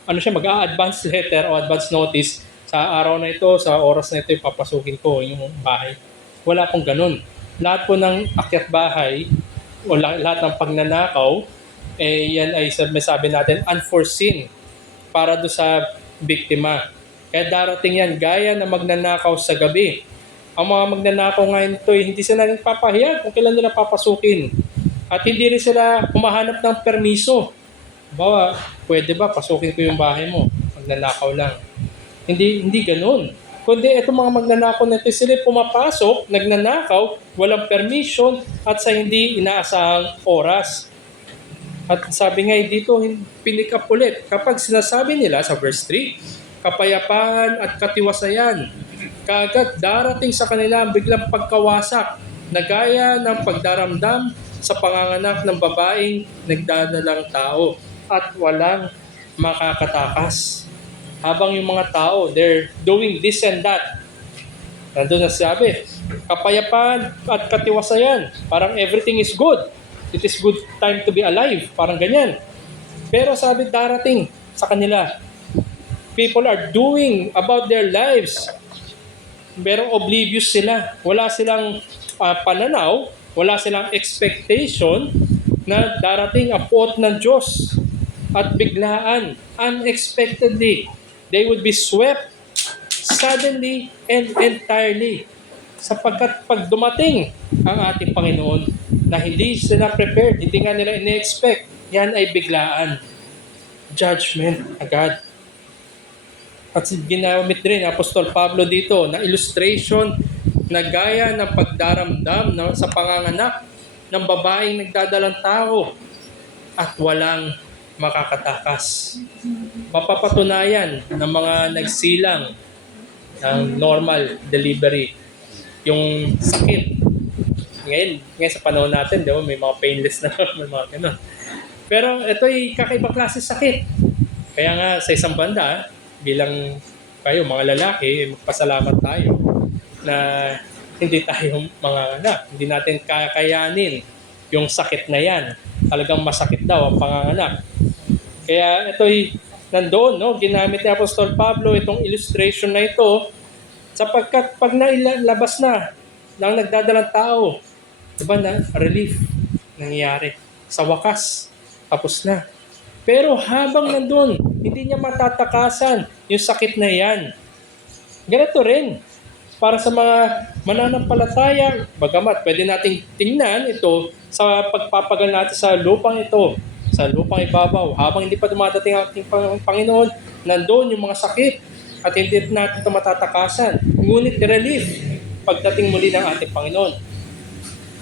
mag-a-advance letter o advance notice, sa araw na ito, sa oras na ito, papasukin ko yung bahay. Wala pong ganun. Lahat po ng akyat bahay, o lahat ng pagnanakaw, yan ay sabi natin, unforeseen para do sa biktima. Kaya darating yan, gaya na magnanakaw sa gabi. Ang mga magnanakaw ngayon ito, hindi sila nagpapahiyag kung kailan nila papasukin. At hindi rin sila humahanap ng permiso. Bawa, pwede ba pasukin ko yung bahay mo? Magnanakaw lang. Hindi ganun. Kundi itong mga magnanakaw na ito, sila pumapasok, nagnanakaw, walang permission at sa hindi inaasahang oras. At sabi nga dito, pinik up ulit. Kapag sinasabi nila sa verse 3, kapayapaan at katiwasayan, kaagad darating sa kanila ang biglang pagkawasak na gaya ng pagdaramdam sa panganganak ng babaeng nagdadalang tao at walang makakatakas. Habang yung mga tao, they're doing this and that. Nandun na sabi, kapayapaan at katiwasayan. Parang everything is good. It is good time to be alive. Parang ganyan. Pero sabi darating sa kanila, people are doing about their lives. Pero oblivious sila. Wala silang pananaw, wala silang expectation na darating ang puot ng Diyos. At biglaan, unexpectedly, they would be swept suddenly and entirely. Sapagkat pag dumating ang ating Panginoon na hindi sila prepared, hindi nga nila ine-expect, yan ay biglaan. Judgment agad. At ginamit rin Apostol Pablo dito na illustration na gaya ng pagdaramdam sa panganganak ng babaeng nagdadalang tao at walang makakatakas. Mapapatunayan ng mga nagsilang ng normal delivery yung sakit. Ngayon sa panahon natin, di ba, may mga painless na may mga ganun. Pero ito ay kakaibang klase sakit. Kaya nga sa isang banda, bilang kayo mga lalaki, magpasalamat tayo na hindi tayo mga anak. Hindi natin kakayanin yung sakit na yan. Talagang masakit daw ang panganganak. Kaya ito'y nandoon, no? Ginamit ni Apostol Pablo itong illustration na ito sapagkat pag nailabas na ng nagdadalang tao, diba na relief nangyayari. Sa wakas, tapos na. Pero habang nandun, hindi niya matatakasan yung sakit na yan. Ganito rin. para sa mga mananampalataya, bagamat pwede nating tingnan ito sa pagpapagal natin sa lupang ito, sa lupang ibabaw, habang hindi pa dumadating ang ating Panginoon, nandoon yung mga sakit at hindi natin ito matatakasan. Ngunit relief pagdating muli ng ating Panginoon.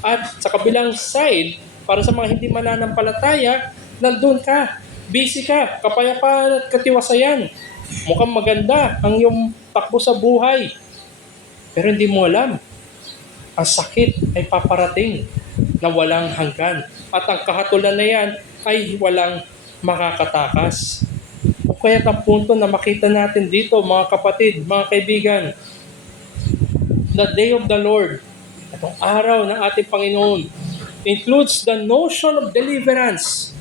At sa kabilang side, para sa mga hindi mananampalataya, nandun ka, busy ka, kapayapaan at katiwasayan. Mukhang maganda ang iyong takbo sa buhay. Pero hindi mo alam, ang sakit ay paparating na walang hanggan. At ang kahatulan na yan ay walang makakatakas. O kaya ang punto na makita natin dito, mga kapatid, mga kaibigan, the day of the Lord, itong araw ng ating Panginoon, includes the notion of deliverance,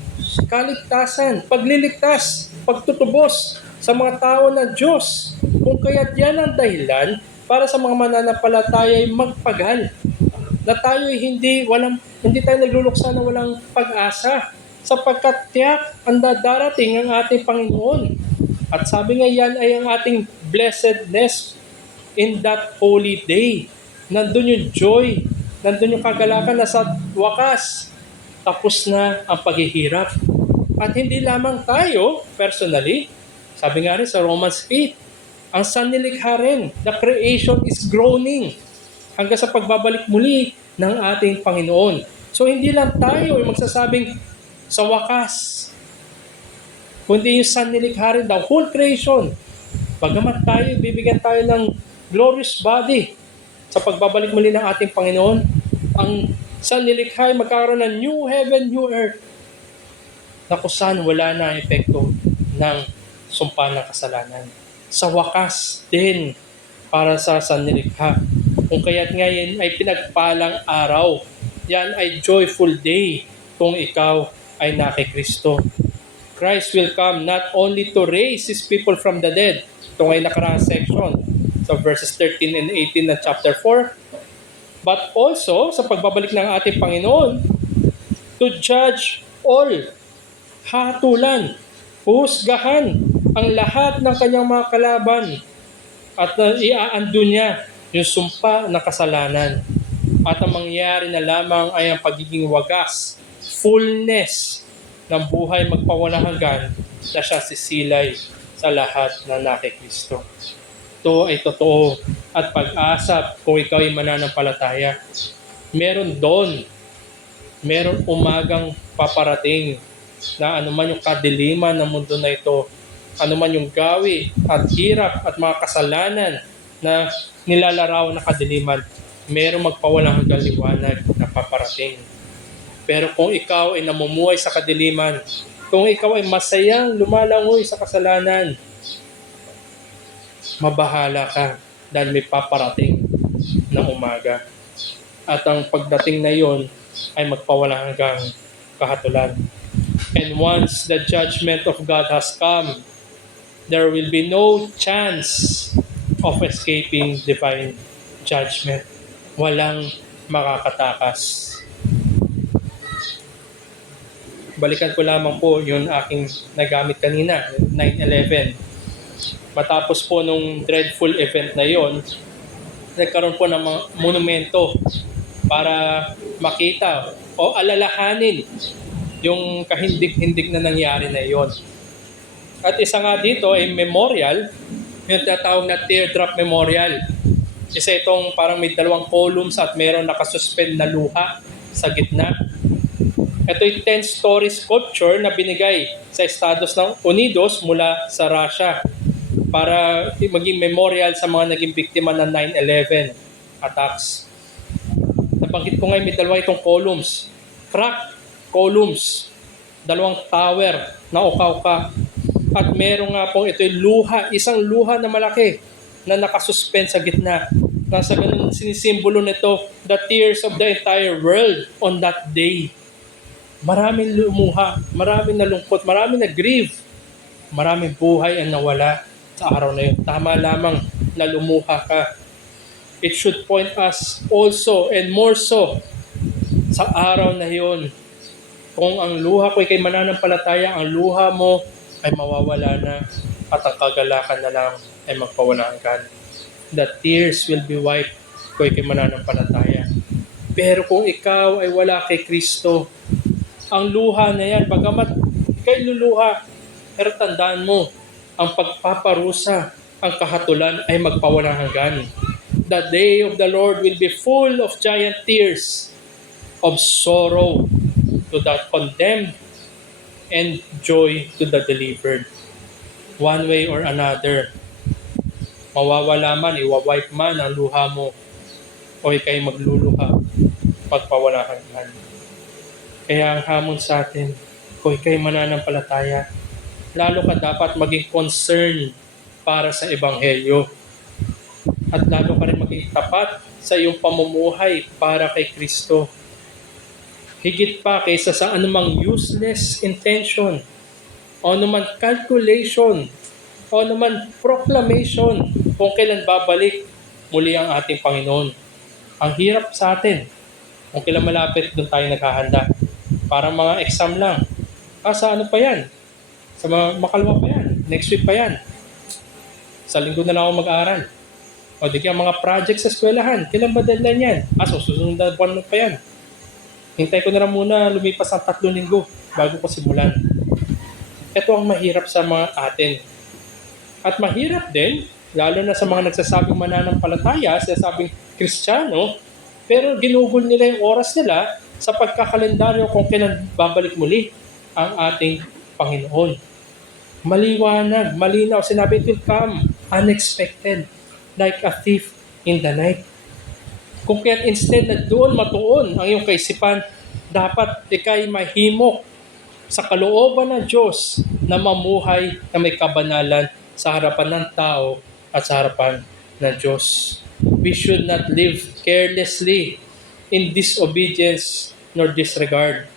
kaligtasan, pagliligtas, pagtutubos sa mga tao ng Diyos. Kung kaya't yan ang dahilan para sa mga mananampalataya ay magpagal. Na tayo ay hindi tayo nagluluksa na walang pag-asa sapagkat tiyak ang darating ang ating Panginoon. At sabi nga yan ay ang ating blessedness in that holy day. Nandun yung joy, nandun yung kagalakan na sa wakas, tapos na ang paghihirap. At hindi lamang tayo, personally, sabi nga rin sa Romans 8, ang sanlilikha rin, the creation is groaning hanggang sa pagbabalik muli ng ating Panginoon. So hindi lang tayo ay magsasabing sa wakas, kundi yung sanlilikha rin, the whole creation. Bagamat tayo, bibigyan tayo ng glorious body sa pagbabalik muli ng ating Panginoon, ang sanlilikha ay magkakaroon ng new heaven, new earth na kung saan wala na ang epekto ng sumpa ng kasalanan. Sa wakas din para sa sanlilikha. Kung kaya't ngayon ay pinagpalang araw, yan ay joyful day kung ikaw ay nakikristo. Christ will come not only to raise His people from the dead, ito ay nakaraang section, so verses 13 and 18 ng chapter 4, but also sa pagbabalik ng ating Panginoon to judge all, hatulan, husgahan ang lahat ng kanyang mga kalaban at iaando niya yung sumpa ng kasalanan. At ang mangyari na lamang ay ang pagiging wagas, fullness ng buhay magpawalang hanggan na siya sisilay sa lahat na nakikristo. Ito ay totoo at pag-asa kung ikaw ay mananampalataya. Meron doon, meron umagang paparating na anuman yung kadiliman ng mundo na ito, anuman yung gawi at hirap at mga kasalanan na nilalarawan na kadiliman, merong magpawalang hanggang liwanag na paparating. Pero kung ikaw ay namumuhay sa kadiliman, kung ikaw ay masayang lumalangoy sa kasalanan, mabahala ka dahil may paparating na umaga. At ang pagdating na yon ay magpawalang hanggang kahatulan. And once the judgment of God has come, there will be no chance of escaping divine judgment. Walang makakatakas. Balikan ko lamang po yung aking nagamit kanina, 9/11. Matapos po nung dreadful event na yon, nagkaroon po ng mga monumento para makita o alalahanin yung kahindig-hindig na nangyari na yon. At isa nga dito ay memorial, yung tatawag na teardrop memorial. Isa itong parang may 2 columns at meron nakasuspend na luha sa gitna. Ito ay 10-story sculpture na binigay sa Estados Unidos mula sa Russia para maging memorial sa mga naging biktima ng 9/11 attacks. Nabanggit ko ngayon may 2 itong columns. Crack columns. 2 tower na uka-uka. At meron nga pong ito'y luha, isang luha na malaki na nakasuspend sa gitna. Nasa ganun sinisimbolo nito the tears of the entire world on that day. Maraming lumuha, maraming nalungkot, maraming nag-grieve, maraming buhay ang nawala sa araw na yun. Tama lamang na lumuha ka. It should point us also and more so sa araw na yun. Kung ang luha ko ay kay mananampalataya, ang luha mo ay mawawala na at ang kagalakan na lang ay magpawalang hanggan. the tears will be wiped kung ikay mananampalataya. Pero kung ikaw ay wala kay Kristo, ang luha na yan, bagamat ikay luluha, pero tandaan mo, ang pagpaparusa, ang kahatulan ay magpawalang hanggan. The day of the Lord will be full of giant tears, of sorrow to the condemned, and joy to the delivered. One way or another, mawawala man, iwawipe man ang luha mo, o ikay magluluha, pagpawala hanggan. Kaya ang hamon sa atin, kung ikay mananampalataya, lalo ka dapat maging concern para sa Ebanghelyo. At lalo ka rin maging tapat sa iyong pamumuhay para kay Kristo. Higit pa kaysa sa anumang useless intention, o anuman calculation, o anuman proclamation kung kailan babalik muli ang ating Panginoon. Ang hirap sa atin, kung kailan malapit doon tayo naghahanda. Parang mga exam lang. Sa ano pa yan? Sa mga makalwa pa yan. Next week pa yan. Sa linggo na lang ako mag-aaral. O di kaya mga project sa eskwelahan. Kailan ba deadline yan? Susunod na buwan pa yan. Hintay ko na lang muna lumipas ang 3 linggo bago ko simulan. Ito ang mahirap sa mga atin. At mahirap din, lalo na sa mga nagsasabing mananampalataya, sinasabing Kristiyano, pero ginugol nila yung oras nila sa pagkakalendaryo kung kailan babalik muli ang ating Panginoon. Maliwanag, malinaw, sinabi, it will come unexpected, like a thief in the night. Kung kaya instead na doon matuon ang iyong kaisipan, dapat ikay mahimok sa kalooban ng Diyos na mamuhay na may kabanalan sa harapan ng tao at sa harapan ng Diyos. We should not live carelessly in disobedience nor disregard.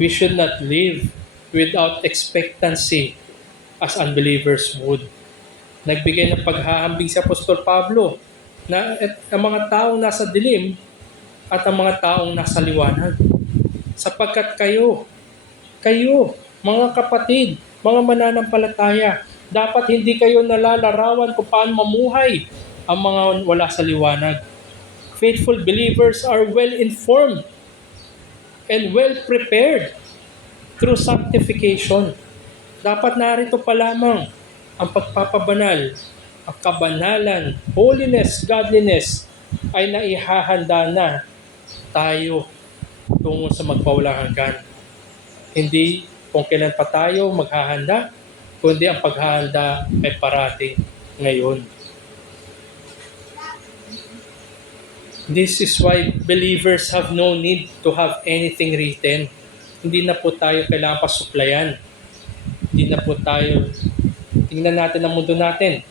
We should not live without expectancy as unbelievers would. Nagbigay ng paghahambing si Apostol Pablo na ang mga taong nasa dilim at ang mga taong nasa liwanag. Sapagkat kayo, mga kapatid, mga mananampalataya, dapat hindi kayo nalalarawan kung paano mamuhay ang mga wala sa liwanag. Faithful believers are well-informed and well-prepared through sanctification. Dapat narito pa lamang ang pagpapabanal, ang kabanalan, holiness, godliness ay naihahanda na tayo tungo sa magpawalang hanggan. Hindi kung kailan pa tayo maghahanda, kundi ang paghahanda ay parating ngayon. This is why believers have no need to have anything written. Hindi na po tayo kailangan pasuplayan. Hindi na po tayo, tingnan natin ang mundo natin.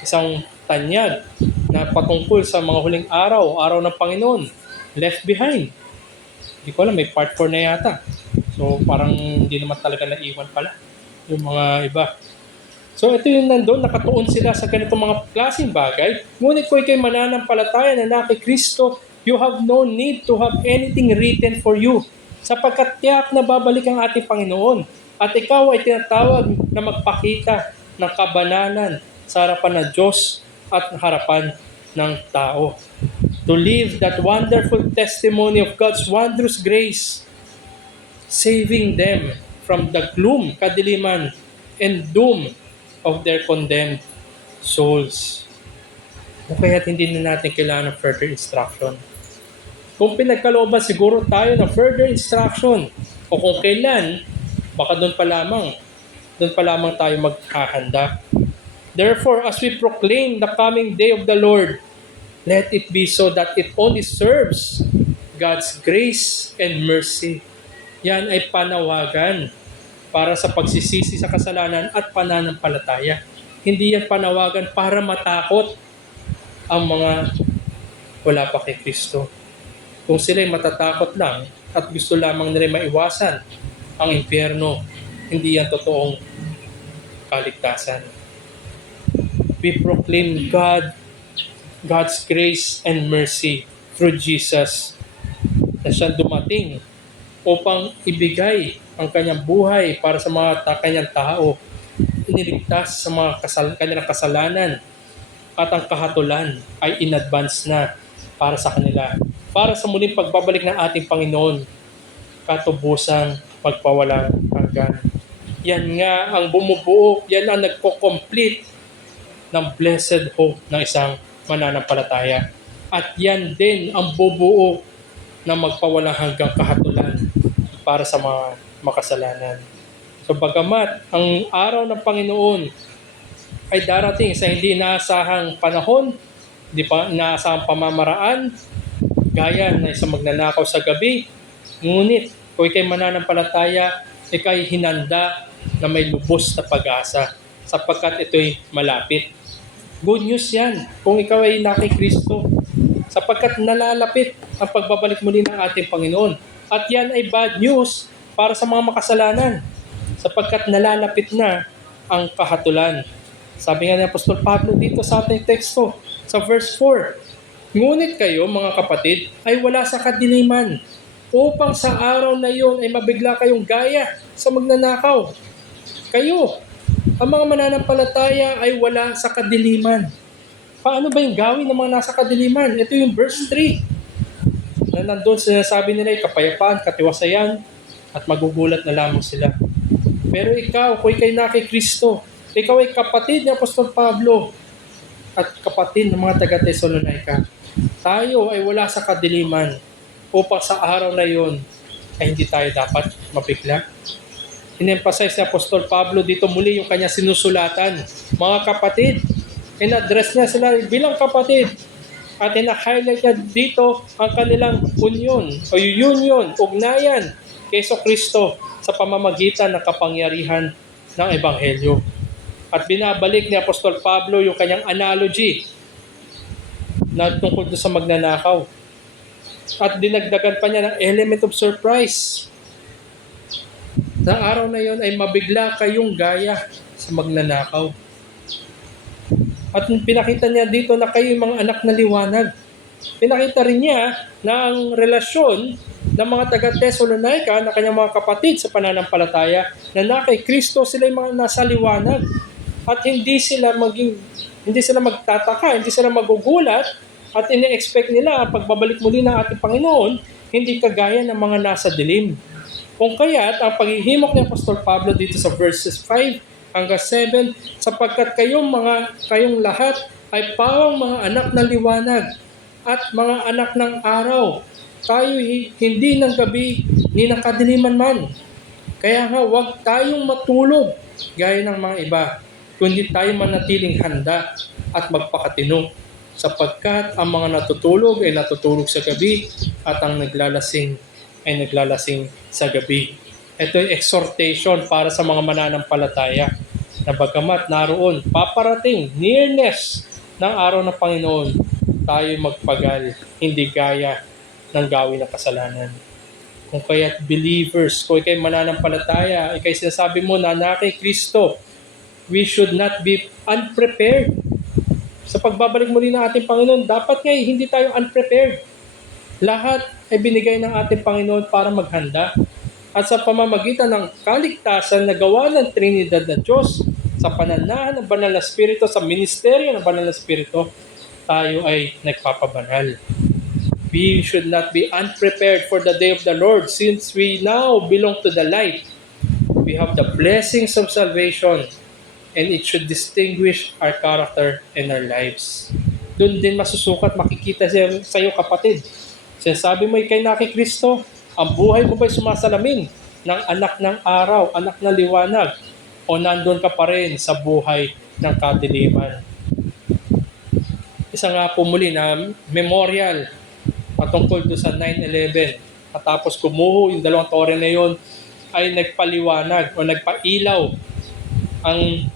Isang tanyag na patungkol sa mga huling araw, araw ng Panginoon, left behind. Hindi ko alam, may part 4 na yata. So parang hindi naman talaga naiwan pala yung mga iba. So ito yung nandun, nakatuon sila sa ganitong mga klaseng bagay. Ngunit kung ikay mananampalataya na na kay Kristo, you have no need to have anything written for you. Sapagkat tiyak na babalik ang ating Panginoon. At ikaw ay tinatawag na magpakita ng kabanalan sa harapan ng Diyos at harapan ng tao. To live that wonderful testimony of God's wondrous grace, saving them from the gloom, kadiliman, and doom of their condemned souls. O kaya't hindi na natin kailangan ng further instruction. Kung pinagkalooban siguro tayo ng further instruction, o kung kailan, baka doon pa lamang tayo maghahanda. Therefore, as we proclaim the coming day of the Lord, let it be so that it only serves God's grace and mercy. Yan ay panawagan para sa pagsisisi sa kasalanan at pananampalataya. Hindi yan panawagan para matakot ang mga wala pa kay Kristo. Kung sila'y matatakot lang at gusto lamang nila maiwasan ang impyerno, hindi yan totoong kaligtasan. We proclaim God's grace and mercy through Jesus na siya dumating upang ibigay ang kanyang buhay para sa mga kanyang tao, iniligtas sa mga kanilang kasalanan at ang kahatulan ay in advance na para sa kanila. Para sa muling pagbabalik ng ating Panginoon, katubusang pagpawalang hanggan. Yan nga ang bumubuo, yan ang nagko-complete ng blessed hope ng isang mananampalataya. At yan din ang bubuo ng magpawalang hanggang kahatulan para sa mga makasalanan. So bagamat ang araw ng Panginoon ay darating sa hindi inaasahang panahon, hindi pa inaasahang pamamaraan, gaya na isang magnanakaw sa gabi, ngunit kung ikay mananampalataya, ikay hinanda na may lubos na pag-asa sapagkat ito'y malapit. Good news yan kung ikaw ay naki Kristo sapagkat nalalapit ang pagbabalik muli ng ating Panginoon. At yan ay bad news para sa mga makasalanan sapagkat nalalapit na ang kahatulan. Sabi nga ni Apostol Pablo dito sa ating teksto, sa verse 4, ngunit kayo mga kapatid ay wala sa kadiliman upang sa araw na iyon ay mabigla kayong gaya sa magnanakaw. Kayo, ang mga mananampalataya ay wala sa kadiliman. Paano ba yung gawin ng mga nasa kadiliman? Ito yung verse 3 na nandun sinasabi nila ay kapayapaan, katiwasayan at magugulat na lamang sila. Pero ikaw, kung ikay naki Kristo, ikaw ay kapatid ni Apostol Pablo at kapatid ng mga taga-Thessalonica. Tayo ay wala sa kadiliman upang sa araw na yon ay hindi tayo dapat mabigla. In-emphasize ni Apostol Pablo dito muli yung kanya sinusulatan. Mga kapatid, in-address niya sila bilang kapatid at in-highlight niya dito ang kanilang union, ugnayan kay Kristo sa pamamagitan ng kapangyarihan ng Ebanghelyo. At binabalik ni Apostol Pablo yung kanyang analogy na tungkol sa magnanakaw. At dinagdagan pa niya ng element of surprise. Sa araw na yon ay mabigla kayong gaya sa magnanakaw. At pinakita niya dito na kayo yung mga anak na liwanag. Pinakita rin niya na ang relasyon ng mga taga-Thessalonica na kanyang mga kapatid sa pananampalataya na kay Kristo sila yung mga nasa liwanag. At hindi sila magtataka, hindi sila magugulat at ine-expect nila ang pagbabalik muli ng ating Panginoon hindi kagaya ng mga nasa dilim. Kung kaya't ang paghihimok ni Apostol Pablo dito sa verses 5 hanggang 7, sapagkat kayong lahat ay pawang mga anak ng liwanag at mga anak ng araw. Tayo hindi ng gabi ni ng kadiliman man. Kaya nga huwag tayong matulog gaya ng mga iba, kundi tayo manatiling handa at magpakatino sapagkat ang mga natutulog ay natutulog sa gabi at ang naglalasing ay naglalasing sa gabi. Ito ay exhortation para sa mga mananampalataya na bagamat naroon paparating nearness ng araw ng Panginoon, tayo magpagal, hindi gaya ng gawin ng kasalanan. Kung kaya't believers, kung ikay mananampalataya, ikay sinasabi mo na kay Kristo, we should not be unprepared. Sa pagbabalik muli ng ating Panginoon, dapat nga hindi tayo unprepared. Lahat ay binigay ng ating Panginoon para maghanda. At sa pamamagitan ng kaligtasan na gawa ng Trinidad na Diyos, sa pananahan ng Banal na Espiritu, sa ministeryo ng Banal na Espiritu, tayo ay nagpapabanal. We should not be unprepared for the day of the Lord since we now belong to the light. We have the blessings of salvation and it should distinguish our character and our lives. Doon din masusukat, makikita sa iyo kapatid. Sinasabi mo ikay naki Kristo, ang buhay mo ba'y sumasalamin ng anak ng araw, anak ng liwanag, o nandun ka pa rin sa buhay ng kadiliman? Isa nga po muli na memorial patungkol doon sa 9/11. At tapos kumuho yung dalawang tore na yon ay nagpaliwanag o nagpailaw ang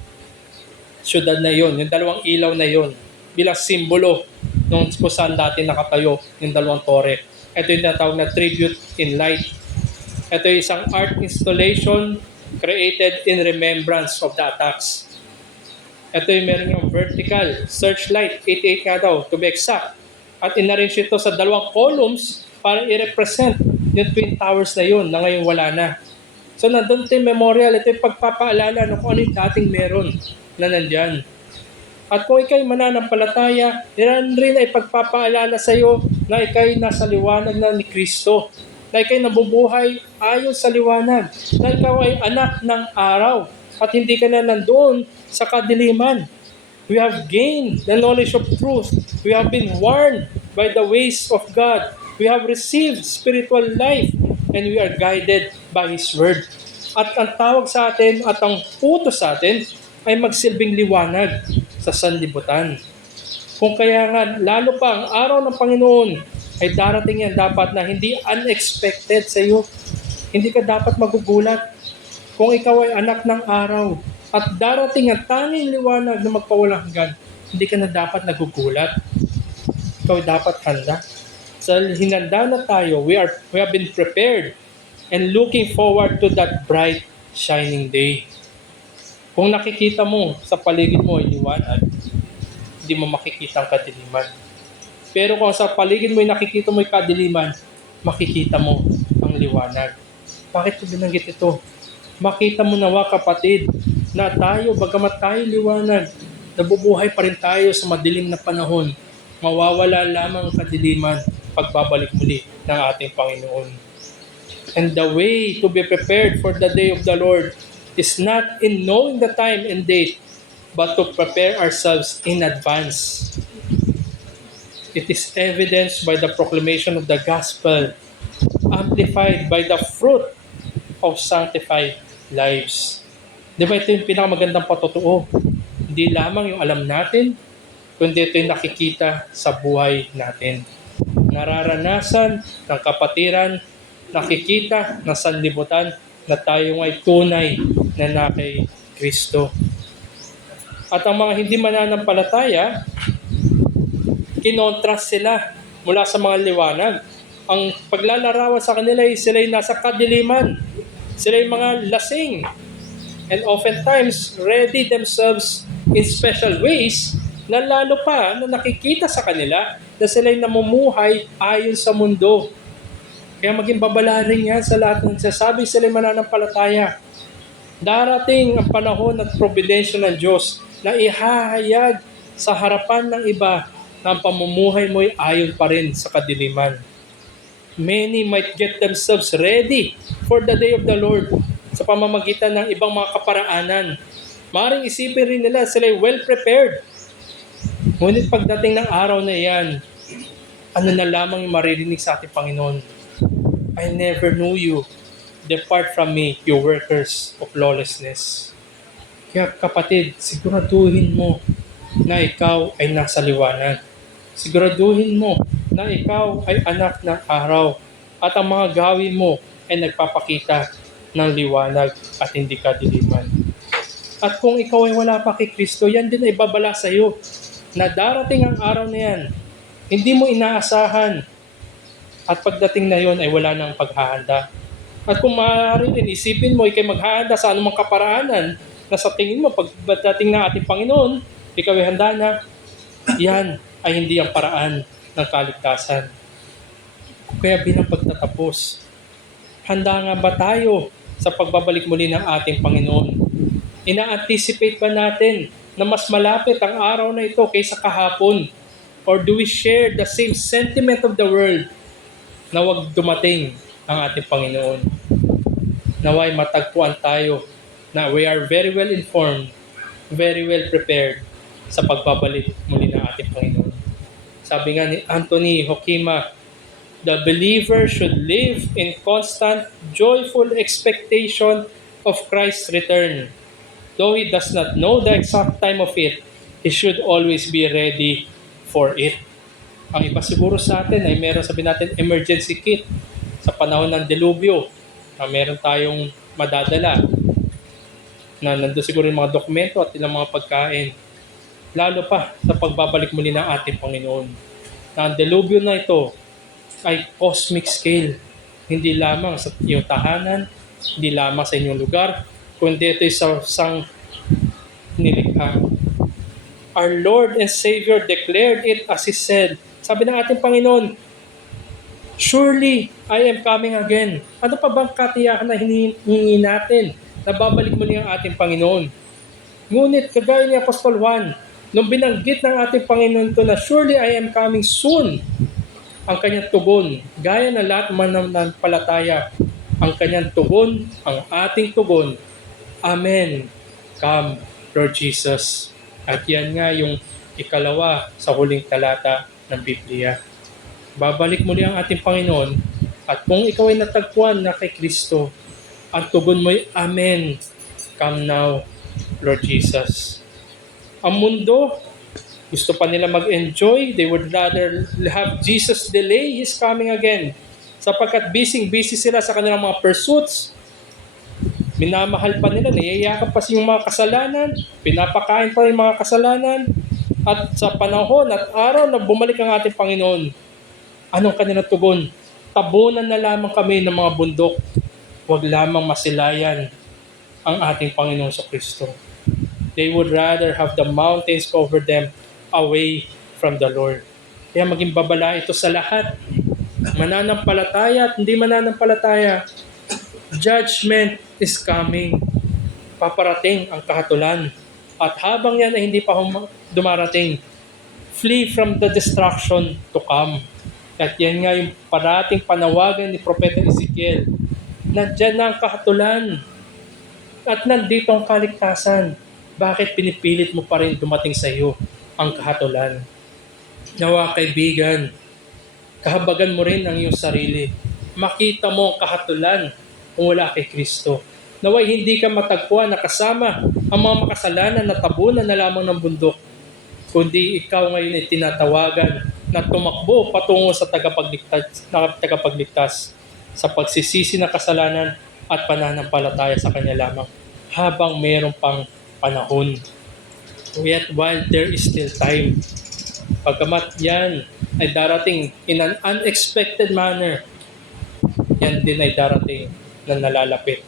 syudad na yon, yung dalawang ilaw na yon bilang simbolo nung kung saan dati nakatayo yung dalawang tore. Ito yung tinatawag na tribute in light. Ito yung isang art installation created in remembrance of the attacks. Ito yung meron yung vertical searchlight, 88 nga daw to be exact. At inarrange ito sa dalawang columns para i-represent yung Twin Towers na yun na ngayon wala na. So nandun ito yung memorial, ito yung pagpapaalala kung ano yung dating meron na nandyan. At kung ikay mananampalataya, yan rin ay pagpapaalala sa iyo na ikay nasa liwanag na ni Kristo, na ikay nabubuhay ayon sa liwanag, na ikaw ay anak ng araw at hindi ka na nandoon sa kadiliman. We have gained the knowledge of truth. We have been warned by the ways of God. We have received spiritual life and we are guided by His Word. At ang tawag sa atin at ang utos sa atin ay magsilbing liwanag sa sanlibutan. Kung kaya nga, lalo pa ang araw ng Panginoon ay darating yan dapat na hindi unexpected sa iyo. Hindi ka dapat magugulat kung ikaw ay anak ng araw at darating ang tanging liwanag na magpawalang hanggan. Hindi ka na dapat nagugulat. Ikaw ay dapat handa. Sa hinanda na tayo, we have been prepared and looking forward to that bright, shining day. Kung nakikita mo sa paligid mo ay liwanag, hindi mo makikita ang kadiliman. Pero kung sa paligid mo ay nakikita mo ay kadiliman, makikita mo ang liwanag. Bakit ko binanggit ito? Makita mo nawa kapatid na tayo, bagamat tayo liwanag, nabubuhay pa rin tayo sa madilim na panahon. Mawawala lamang ang kadiliman pagbabalik muli ng ating Panginoon. And the way to be prepared for the day of the Lord is not in knowing the time and date, but to prepare ourselves in advance. It is evidenced by the proclamation of the gospel, amplified by the fruit of sanctified lives. Di ba ito yung pinakamagandang patotoo? Hindi lamang yung alam natin, kundi ito yung nakikita sa buhay natin. Nararanasan ng kapatiran, nakikita ng sanlibutan na tayo ay tunay na na kay Kristo. At ang mga hindi mananampalataya, kinontrast sila mula sa mga liwanag. Ang paglalarawan sa kanila ay sila ay nasa kadiliman. Sila ay mga lasing. And oftentimes, ready themselves in special ways na lalo pa na nakikita sa kanila na sila ay namumuhay ayon sa mundo. Kaya maging babala rin yan sa lahat ng sasabi sila ay mananampalataya. Darating ang panahon at providensya ng Diyos na ihahayag sa harapan ng iba na ang pamumuhay mo ay ayon pa rin sa kadiliman. Many might get themselves ready for the day of the Lord sa pamamagitan ng ibang mga kaparaanan. Maaaring isipin rin nila sila ay well prepared. Ngunit pagdating ng araw na iyan, ano na lamang yung maririnig sa ating Panginoon? I never knew you. Depart from me, you workers of lawlessness. Kaya kapatid, siguraduhin mo na ikaw ay nasa liwanag. Siguraduhin mo na ikaw ay anak ng araw at ang mga gawin mo ay nagpapakita ng liwanag at hindi kadiliman. At kung ikaw ay wala pa kay Kristo, yan din ay babala sa iyo na darating ang araw na yan, hindi mo inaasahan at pagdating na yon ay wala nang paghahanda. At kung maaari din, isipin mo, ikay maghahanda sa anumang kaparaanan na sa tingin mo, pagdating na ating Panginoon, ikaw ay handa na, yan ay hindi ang paraan ng kaligtasan. Kaya bilang pagtatapos, handa nga ba tayo sa pagbabalik muli ng ating Panginoon? Ina-anticipate ba natin na mas malapit ang araw na ito kaysa kahapon? Or do we share the same sentiment of the world na wag dumating ang ating Panginoon? Naway matagpuan tayo na we are very well informed, very well prepared sa pagbabalik muli ng ating Panginoon. Sabi nga ni Anthony Hoekema, the believer should live in constant, joyful expectation of Christ's return. Though he does not know the exact time of it, he should always be ready for it. Ang iba siguro sa atin ay meron, sabi natin, emergency kit sa panahon ng delubyo na meron tayong madadala na nandun siguro yung mga dokumento at ilang mga pagkain. Lalo pa sa pagbabalik muli ng ating Panginoon. Na ang delubyo na ito ay cosmic scale. Hindi lamang sa iyong tahanan, hindi lamang sa inyong lugar, kundi ito sa isang nilikha. Our Lord and Savior declared it as He said. Sabi ng ating Panginoon, surely I am coming again. Ano pa bang katiyakan na hinihingi natin na babalik muli ang ating Panginoon? Ngunit kagaya ni Apostol Juan, Nung binanggit ng ating Panginoon to na surely I am coming soon, ang kanyang tugon, gaya ng lahat mananampalataya, ang kanyang tugon, ang ating tugon, Amen. Come, Lord Jesus. At yan nga yung ikalawa sa huling talata ng Biblia. Babalik muli ang ating Panginoon at kung ikaw ay natagpuan na kay Kristo, ang tugon mo ay Amen. Come now, Lord Jesus. Ang mundo, gusto pa nila mag-enjoy. They would rather have Jesus delay His coming again. Sapagkat busy sila sa kanilang mga pursuits. Minamahal pa nila, niyayakap pa yung mga kasalanan, pinapakain pa yung mga kasalanan. At sa panahon at araw na bumalik ang ating Panginoon, anong kanilang tugon? Tabunan na lamang kami ng mga bundok. Huwag lamang masilayan ang ating Panginoon sa Kristo. They would rather have the mountains cover them away from the Lord. Kaya maging babala ito sa lahat. Mananampalataya at hindi mananampalataya. Judgment is coming. Paparating ang kahatulan. At habang yan ay hindi pa dumarating, flee from the destruction to come. At yan nga yung parating panawagan ni Propeta Ezekiel. Nandyan na ang kahatulan. At nandito ang kaligtasan. Bakit pinipilit mo pa rin dumating sa iyo ang kahatulan? Nawa kaibigan, kahabagan mo rin ang iyong sarili. Makita mo ang kahatulan kung wala kay Kristo. Naway hindi ka matagpuan na kasama ang mga makasalanan na tabunan na lamang ng bundok, kundi ikaw ngayon ay tinatawagan na tumakbo patungo sa tagapagligtas sa pagsisisi ng kasalanan at pananampalataya sa Kanya lamang habang mayroon pang panahon. Yet while there is still time, pagkamat yan ay darating in an unexpected manner, yan din ay darating na nalalapit.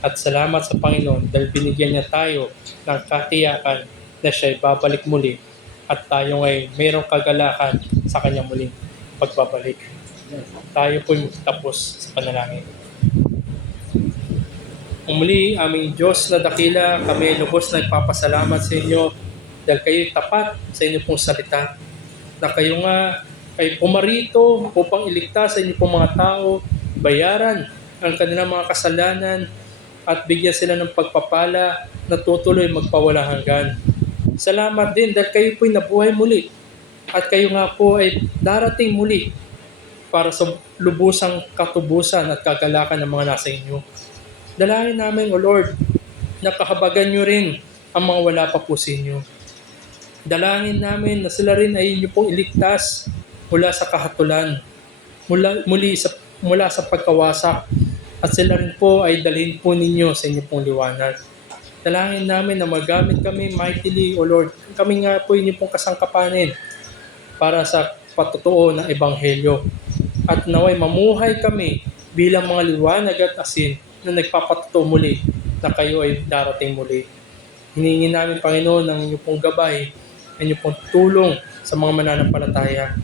At salamat sa Panginoon dahil binigyan niya tayo ng katiyakan na siya ay babalik muli at tayo ay mayroong kagalakan sa kanyang muling pagbabalik. Tayo po'y tapos sa panalangin. Muli, aming Diyos na dakila, kami ay lubos na nagpapasalamat sa inyo dahil kayo'y tapat sa inyo pong salita. Na kayo nga ay pumarito upang iligtas sa inyo pong mga tao, bayaran ang kanilang mga kasalanan at bigyan sila ng pagpapala na tutuloy magpawalang hanggan. Salamat din dahil kayo po'y nabuhay muli at kayo nga po ay darating muli para sa lubusang katubusan at kagalakan ng mga nasa inyo. Dalangin namin, O Lord, na kahabagan nyo rin ang mga wala pa po sa inyo. Dalangin namin na sila rin ay inyo pong iligtas mula sa kahatulan, mula sa pagkawasak, at sila rin po ay dalhin po ninyo sa inyo pong liwanag. Dalangin namin na magamit kami mightily, O Lord. Kami nga po inyo pong kasangkapanin para sa patutuo ng Ebanghelyo. At naway mamuhay kami bilang mga liwanag at asin na nagpapatuto muli na kayo ay darating muli. Hiningi namin, Panginoon, ang inyong pong gabay, ang inyong pong tulong sa mga mananampalataya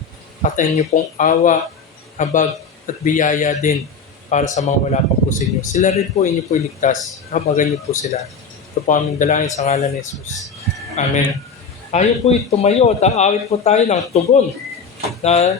at ang inyong pong awa, habag at biyaya din para sa mga wala pa po sa inyo. Sila rin po inyo po iligtas. Habagan niyo po sila. Ito po aming dalangin sa ngalan ni Jesus. Amen. Tayo po'y tumayo at aawit po tayo ng tugon na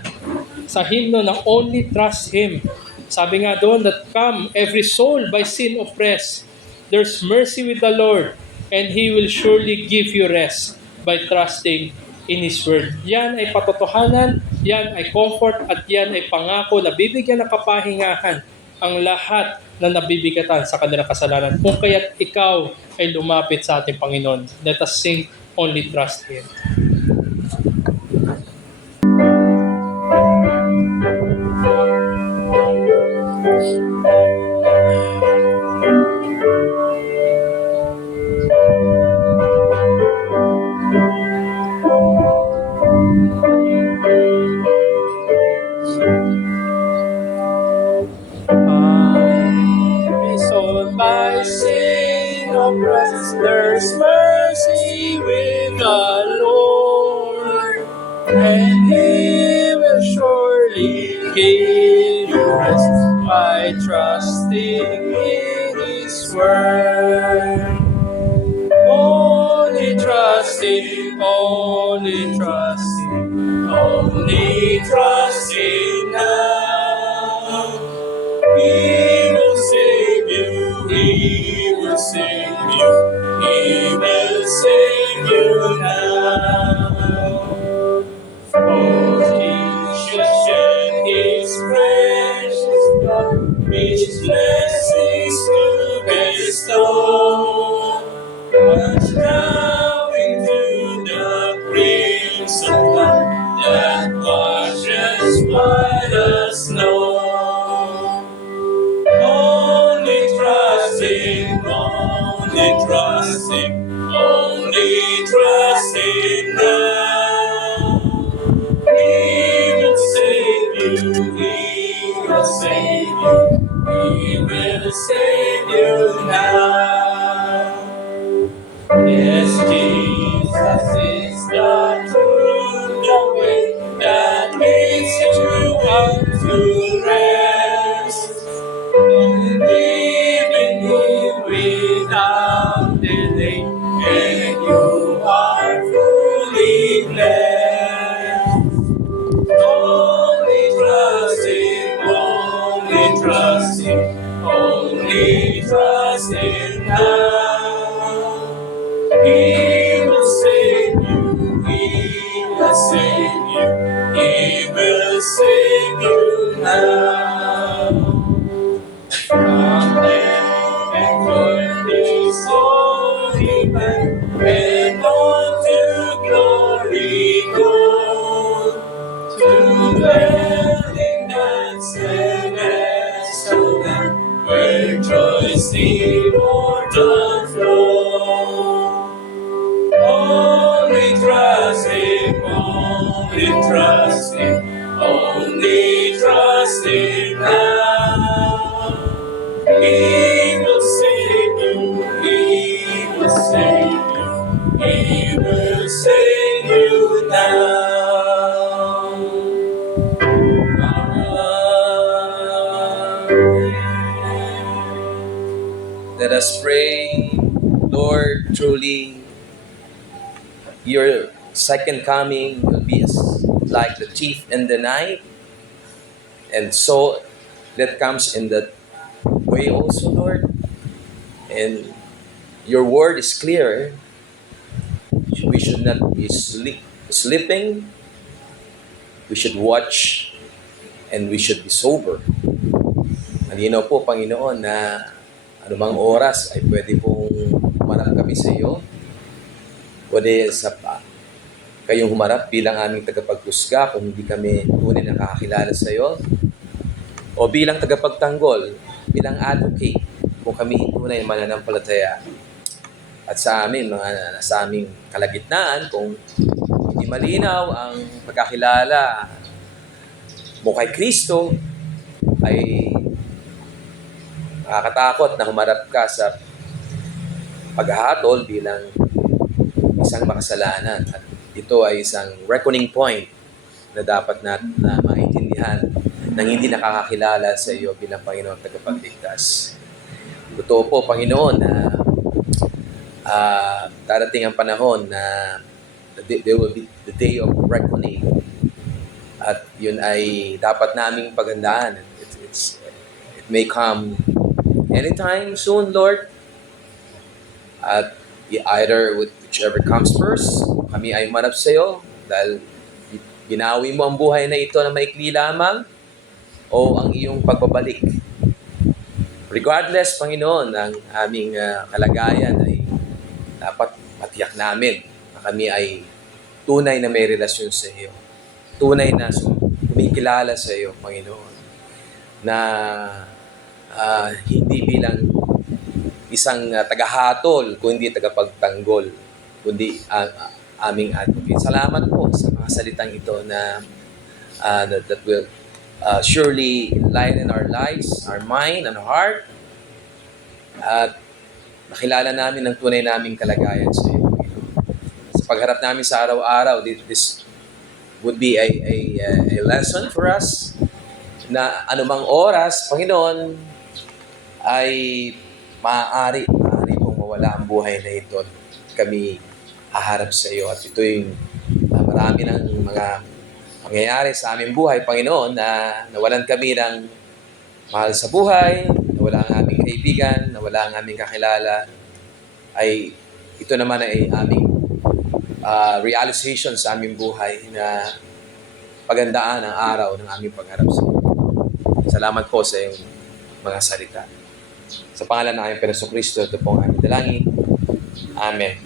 sa hymno na Only Trust Him. Sabi nga doon that come every soul by sin oppressed. There's mercy with the Lord and He will surely give you rest by trusting in His Word. Yan ay patotohanan, yan ay comfort at yan ay pangako na bibigyan ng kapahingahan ang lahat na nabibigatan sa kanilang kasalanan. Kung kaya't ikaw ay lumapit sa ating Panginoon. Let us sing Only Trust Him. By sin oppressed, there's mercy with the Lord, and He will surely give you rest by trusting in His Word. Only trust only trust Him, only trust Him now. He will save you, He will save you, He will save you now. For He shall shed His precious blood, rich blessings to bestow. Wash now into the crimson flood that washes white as snow. Only trust Him, only trust Him, only trust Him now. He will save you, He will save you, He will save you now. Yes, Jesus is the truth, the way that leads you unto rest. Believe in Him without delay, and you are fully blessed. Only trust Him, only trust Him, only trust Him now. He will save you, He will save you, He will save you now. From death and goodness, holy man, and on to glory go. To dwell in that celestial land, where joys immortal flow. Only trust Him, only trust Him, only trust Him now. He will save you, He will save you, He will save you now. Let us pray. Lord, truly, your second coming will be like the thief in the night. And so that comes in that way also, Lord. And your word is clear. We should not be sleeping. We should watch and we should be sober. Malinaw po, Panginoon, na anumang oras ay pwede pong humarap kami sa iyo. Pwede kayong humarap bilang aming tagapagkusga kung hindi kami tunay nakakakilala sa iyo. O bilang tagapagtanggol, bilang advocate kung kami tunay mananampalataya. At sa aming kalagitnaan, kung hindi malinaw ang pagkakilala mo kay Kristo, ay nakakatakot na humarap ka sa paghahatol bilang isang makasalanan. At ito ay isang reckoning point na dapat natin na maintindihan nang hindi nakakakilala sa iyo bilang Panginoon tagapagligtas. Totoo po, Panginoon, na darating ang panahon na there will be the day of reckoning. At yun ay dapat naming paghandaan. It may come anytime soon, Lord. At either whichever comes first, kami ay manap sa iyo dahil ginawi mo ang buhay na ito na maikli lamang o ang iyong pagbabalik. Regardless, Panginoon, ng aming kalagayan ay dapat matiyak namin na kami ay tunay na may relasyon sa iyo. Tunay na kumikilala sa iyo, Panginoon. Na hindi bilang isang tagahatol, kundi tagapagtanggol, kundi aming advocate. Salamat po sa mga salitang ito na that will surely enlighten our lives, our mind, and our heart. At makilala namin ang tunay naming kalagayan sa iyo, Panginoon. Sa pagharap namin sa araw-araw, this would be a lesson for us na anumang oras, Panginoon, ay maaari pong mawala ang buhay na ito. Kami haharap sa iyo. At ito yung marami ng mga pangyayari sa aming buhay, Panginoon, na nawalan kami ng mahal sa buhay, nawala ang aming kaibigan, nawala ang aming kakilala, ay ito naman ay aming realization sa aming buhay na pagandaan ang araw ng aming pagharap sa iyo. Salamat po sa iyong mga salita. Sa pangalan ng aming Panginoong Kristo, ito po ang aming dalangin. Amen.